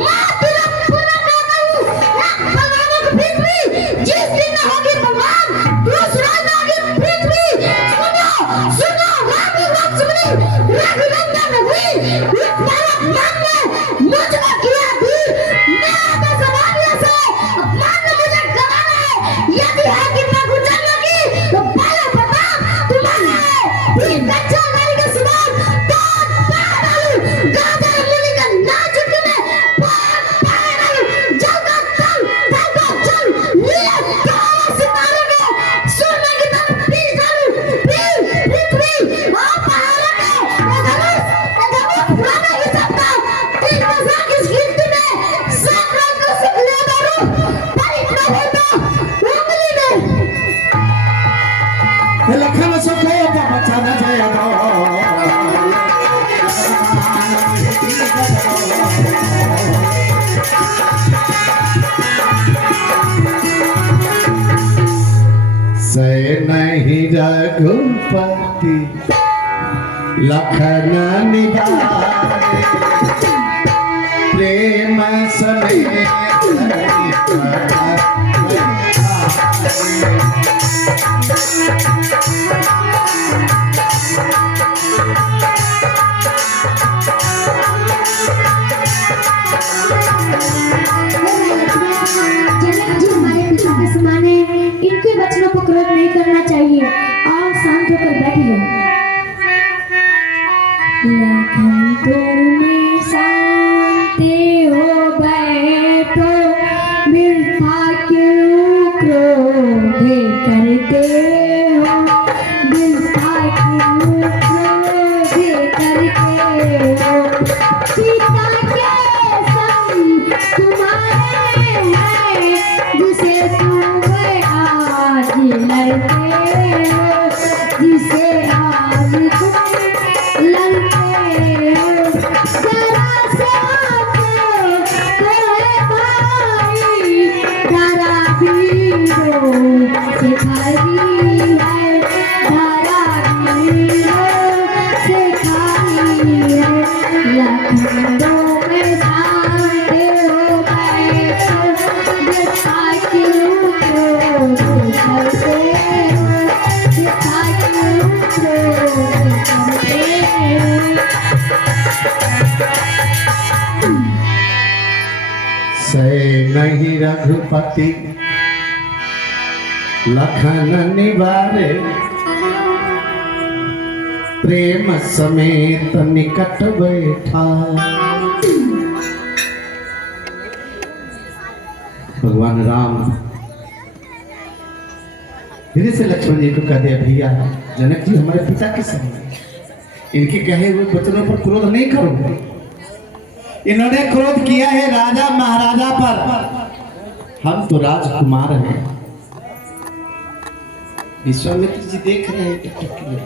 मैं दिनों पूर्व कहता हूँ एक भगवान की पृथ्वी जिस दिन में होगी भगवान दूसरा दिन होगी पृथ्वी। सुनो सुनो रानी लक्ष्मणी रघुनंदन वीर इस भारत मन में मुझको किया वीर मैं आगे सवालियों से अपमान में मुझे गवाना है। यदि है कि मैं गुजर लगी तो पहले बता तुम्हारा है फिर कच्चा नारी के समान दांत पार डालूं गाजर मुनि का नाच उठने पार पार डालूं जलता चल ये तारा सितारे के सोने की तरफ पीस डालूं फिर पृथ्वी और पहाड़ों के धनुष उड़ा नहीं सकता। तीन मजा की गिनती में सैकड़ों को सुख ले डालूं पर इतना होता उंगली में लखन सको बचाना जाएगा। से नहीं रघुपति लखन निवारे प्रेम समेत जनक जी हमारे पिता के समान है इनके वचनों को क्रोध नहीं करना चाहिए और शांत होकर बैठिए। लखन तुम में शांति हो बैठो वृथा क्यों क्रोध करते हो वृथा क्यों क्रोध करते हो पिता के संग तुम्हारे हैं जिसे तुम आज बंदों में जाते हो गए तो दिखा क्यों क्रोध करते हो, दिखा क्यों क्रोध करते हो। सहे नहीं रघुपति लखन निवारे, प्रेम समेत निकट बैठा। भगवान राम धीरे से लक्ष्मण जी को कहते हैं, भैया जनक जी हमारे पिता के समान, इनके कहे हुए वचनों पर क्रोध नहीं करो। इन्होंने क्रोध किया है राजा महाराजा पर, हम तो राजकुमार हैं। विश्वामित्र जी देख रहे हैं टिकटॉक के लिए।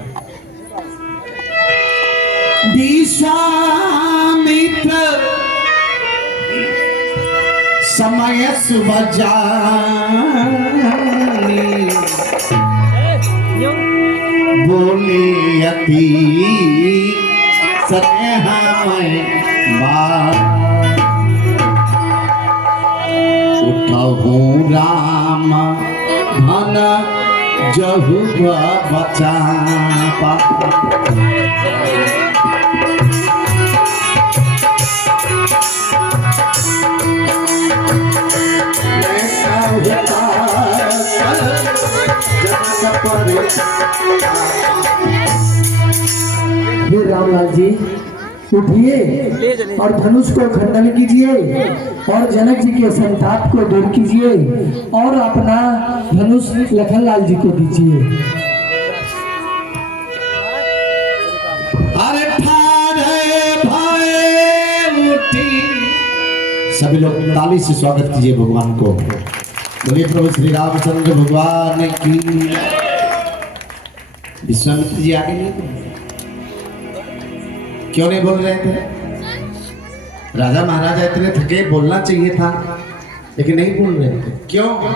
विश्वामित्र समय सुबह जानी, बोले अति स्नेहमय उठहु राम धन जहु बचापा। हे रामलाल जी उठिए और धनुष को खंडन कीजिए और जनक जी के संताप को दूर कीजिए और अपना धनुष लखनलाल जी को दीजिए। अरे ठाड़े भाई उठी, सभी लोग ताली से स्वागत कीजिए भगवान को। बोलिए प्रभु श्री रामचंद्र भगवान की। विश्वामित्र जी आगे नहीं बोल, क्यों नहीं बोल रहे थे? राजा महाराजा इतने थके, बोलना चाहिए था लेकिन नहीं बोल रहे थे। क्यों?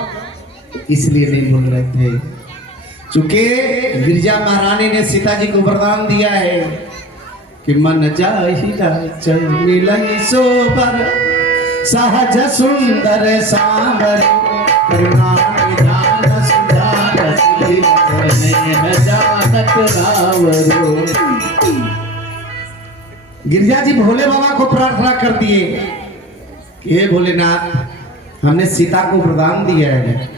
इसलिए नहीं बोल रहे थे चूंकि गिरिजा महारानी ने सीता जी को वरदान दिया है कि मन जाहि मिलई सोबर, सहज सुंदर सांवर, करुणा निधान सुजान स्नेह जानत रावरो। गिरिजा जी भोले बाबा को प्रार्थना कर दिए कि हे भोलेनाथ, हमने सीता को वरदान दिया है,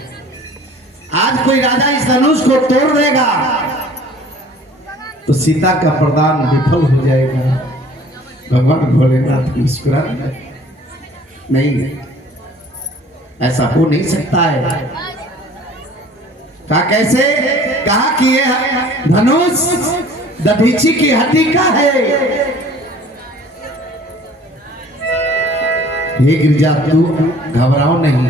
आज कोई राजा इस धनुष को तोड़ देगा तो सीता का वरदान विफल हो जाएगा। भगवान भोलेनाथ मुस्कुरा नहीं, ऐसा हो नहीं सकता है। कहा कैसे? कहा कि ये धनुष दधीची की हड्डी का है। हे गिरिजा तू घबराओ नहीं।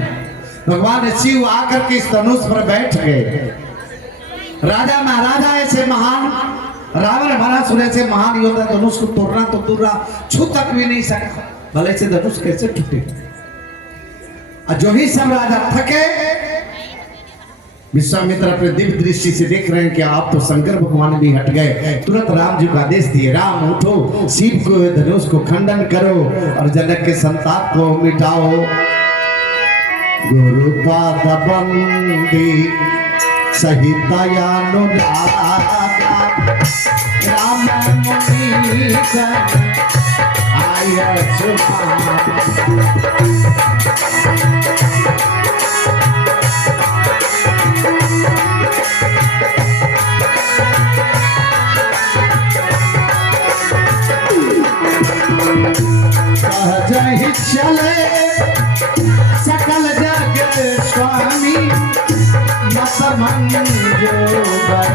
भगवान शिव आकर के इस धनुष पर बैठ गए। राजा महाराजा ऐसे महान, रावण भरासुर ऐसे महान योद्धा धनुष को तोड़ना तो तोड़ना, छू तक भी नहीं सका, भले से धनुष कैसे टूटेगा। जो ही सब राजा थके, विश्वामित्र अपने दिव्य दृष्टि से देख रहे हैं कि आप तो शंकर भगवान भी हट गए। तुरंत राम जी को आदेश दिए, राम उठो, शिव को धनुष को खंडन करो और जनक के संताप को मिटाओ। गुरु पाद बंदी सहित राम मुनि आय सहज चले सकल जग स्वामी, मत मन जो बर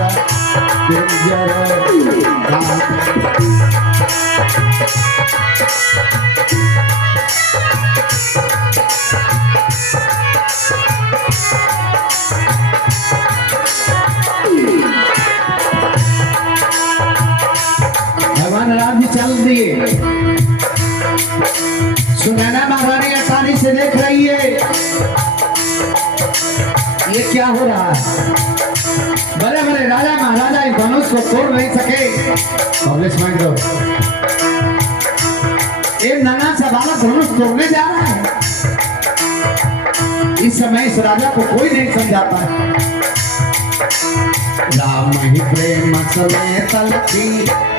भगवान राम जी चल दिए। सुनैना महारानी आसानी से देख रही है ये क्या हो रहा है। बड़े बड़े राजा महाराजा इस धनुष को तोड़ नहीं सके। पब्लिश मांग दो। ये नन्हा सा बालक धनुष तोड़ने जा रहा है। इस समय इस राजा को कोई नहीं समझाता है। राम ही प्रेम समेत लखी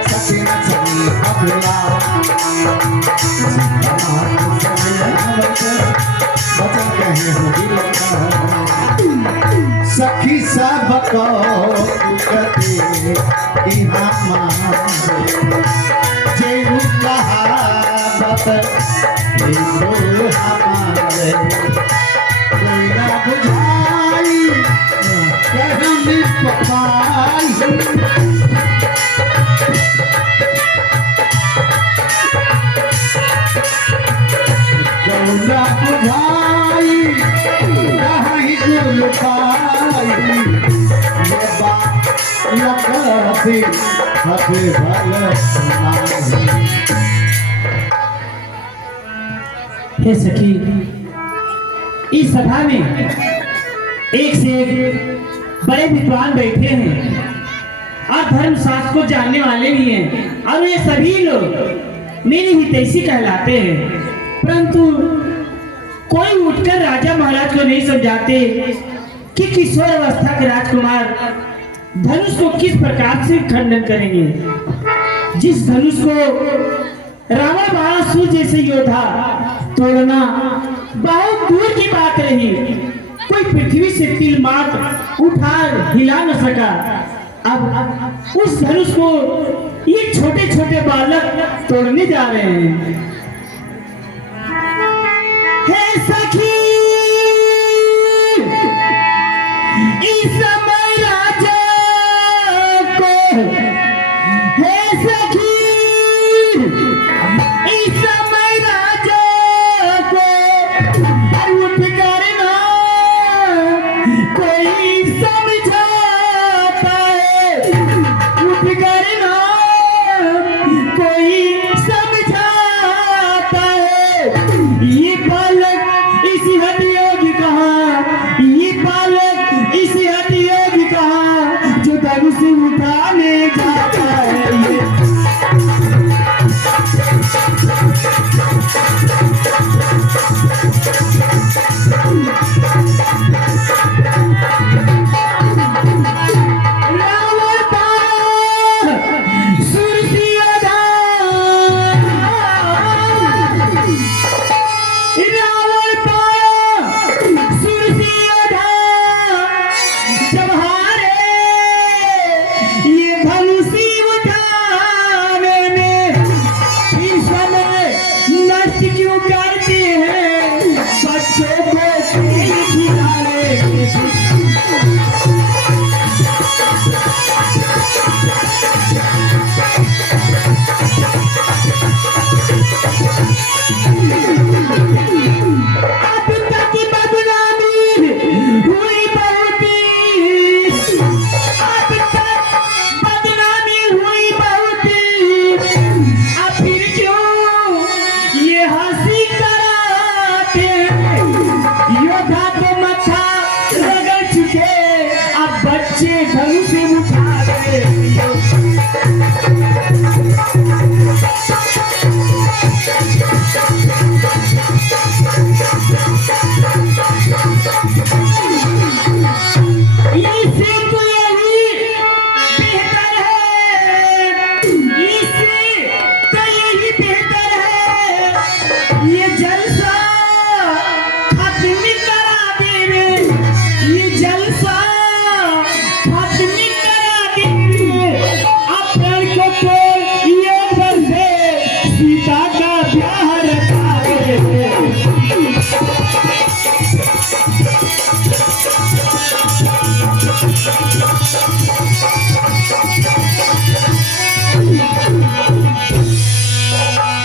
सखी न समी अबला सखी सब को कटे जेनु कहावत हिंदू हमारे कोई ना बुझाई कहनी पपाई गौरा बुझाई कहीं गुल पाई ये बात लकसी हथे भल सुनाई। हे सखी, इस सभा में एक से एक बड़े विद्वान बैठे हैं और धर्मशास्त्र को जानने वाले भी हैं और ये सभी लोग मेरी हितैषी कहलाते हैं, परंतु कोई उठकर राजा महाराज को नहीं समझाते कि किशोर अवस्था के राजकुमार धनुष को किस प्रकार से खंडन करेंगे। जिस धनुष को रावण महासुर जैसे योद्धा तोड़ना बहुत दूर की बात रही, कोई पृथ्वी से तिल मात्र उठा हिला न सका। अब उस धनुष को ये छोटे छोटे बालक तोड़ने जा रहे हैं। हे सखी, इस समय राजा को, हे सखी, इस समय राजा को उठ करना कोई समझाता है, उठ करना कोई समझाता है। ये बालक इसी हद योगी कहाँ, ये बालक इसी हद योगी कहाँ जो धनुष उठाने जाता है।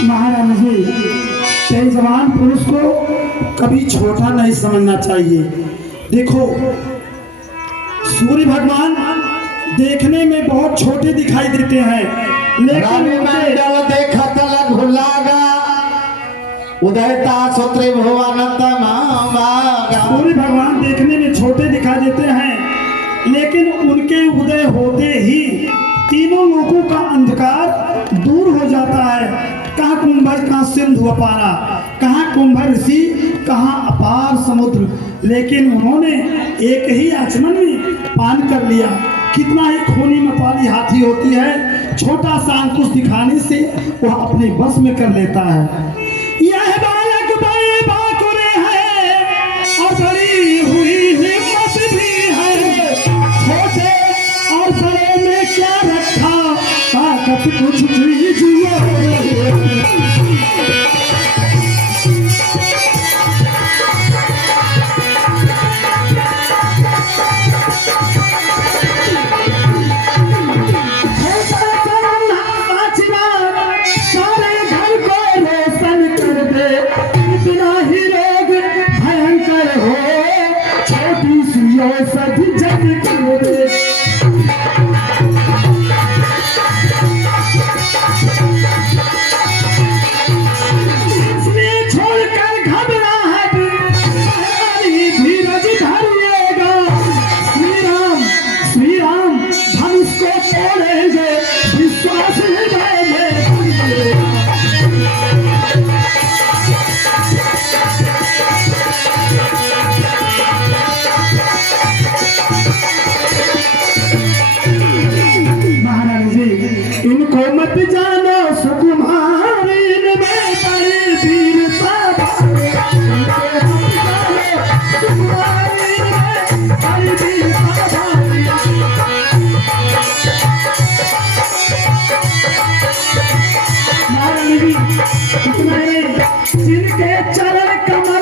महाराज जी, जवान पुरुष को कभी छोटा नहीं समझना चाहिए। देखो, सूर्य भगवान देखने में बहुत छोटे दिखाई देते हैं, लेकिन सूर्य भगवान देखने में छोटे दिखाई देते हैं, लेकिन उनके उदय होते ही तीनों लोगों का अंधकार दूर हो जाता है। कहाँ कुंभ कहाँ सिंधु अपारा, कहाँ कुंभ ऋषि कहाँ अपार समुद्र, लेकिन उन्होंने एक ही आचमन में पान कर लिया। कितना ही खूनी मतवाली हाथी होती है, छोटा सा अंकुश दिखाने से वह अपने बस में कर लेता है। यह बालक बड़े बाकुरे है और बड़ी हुई हिम्मत भी है, छोटे और बड़े में क्या रखा ताकत कुछ कीजिए। सभी जग को दे इसलिए छोड़कर घबराहट धीरज धरिएगा। श्री राम धनुष को तोड़ेंगे, विश्वास हृदय में। इनको मत जानो सुकुमारी में बड़ी वीरता, जिनके चरण कमल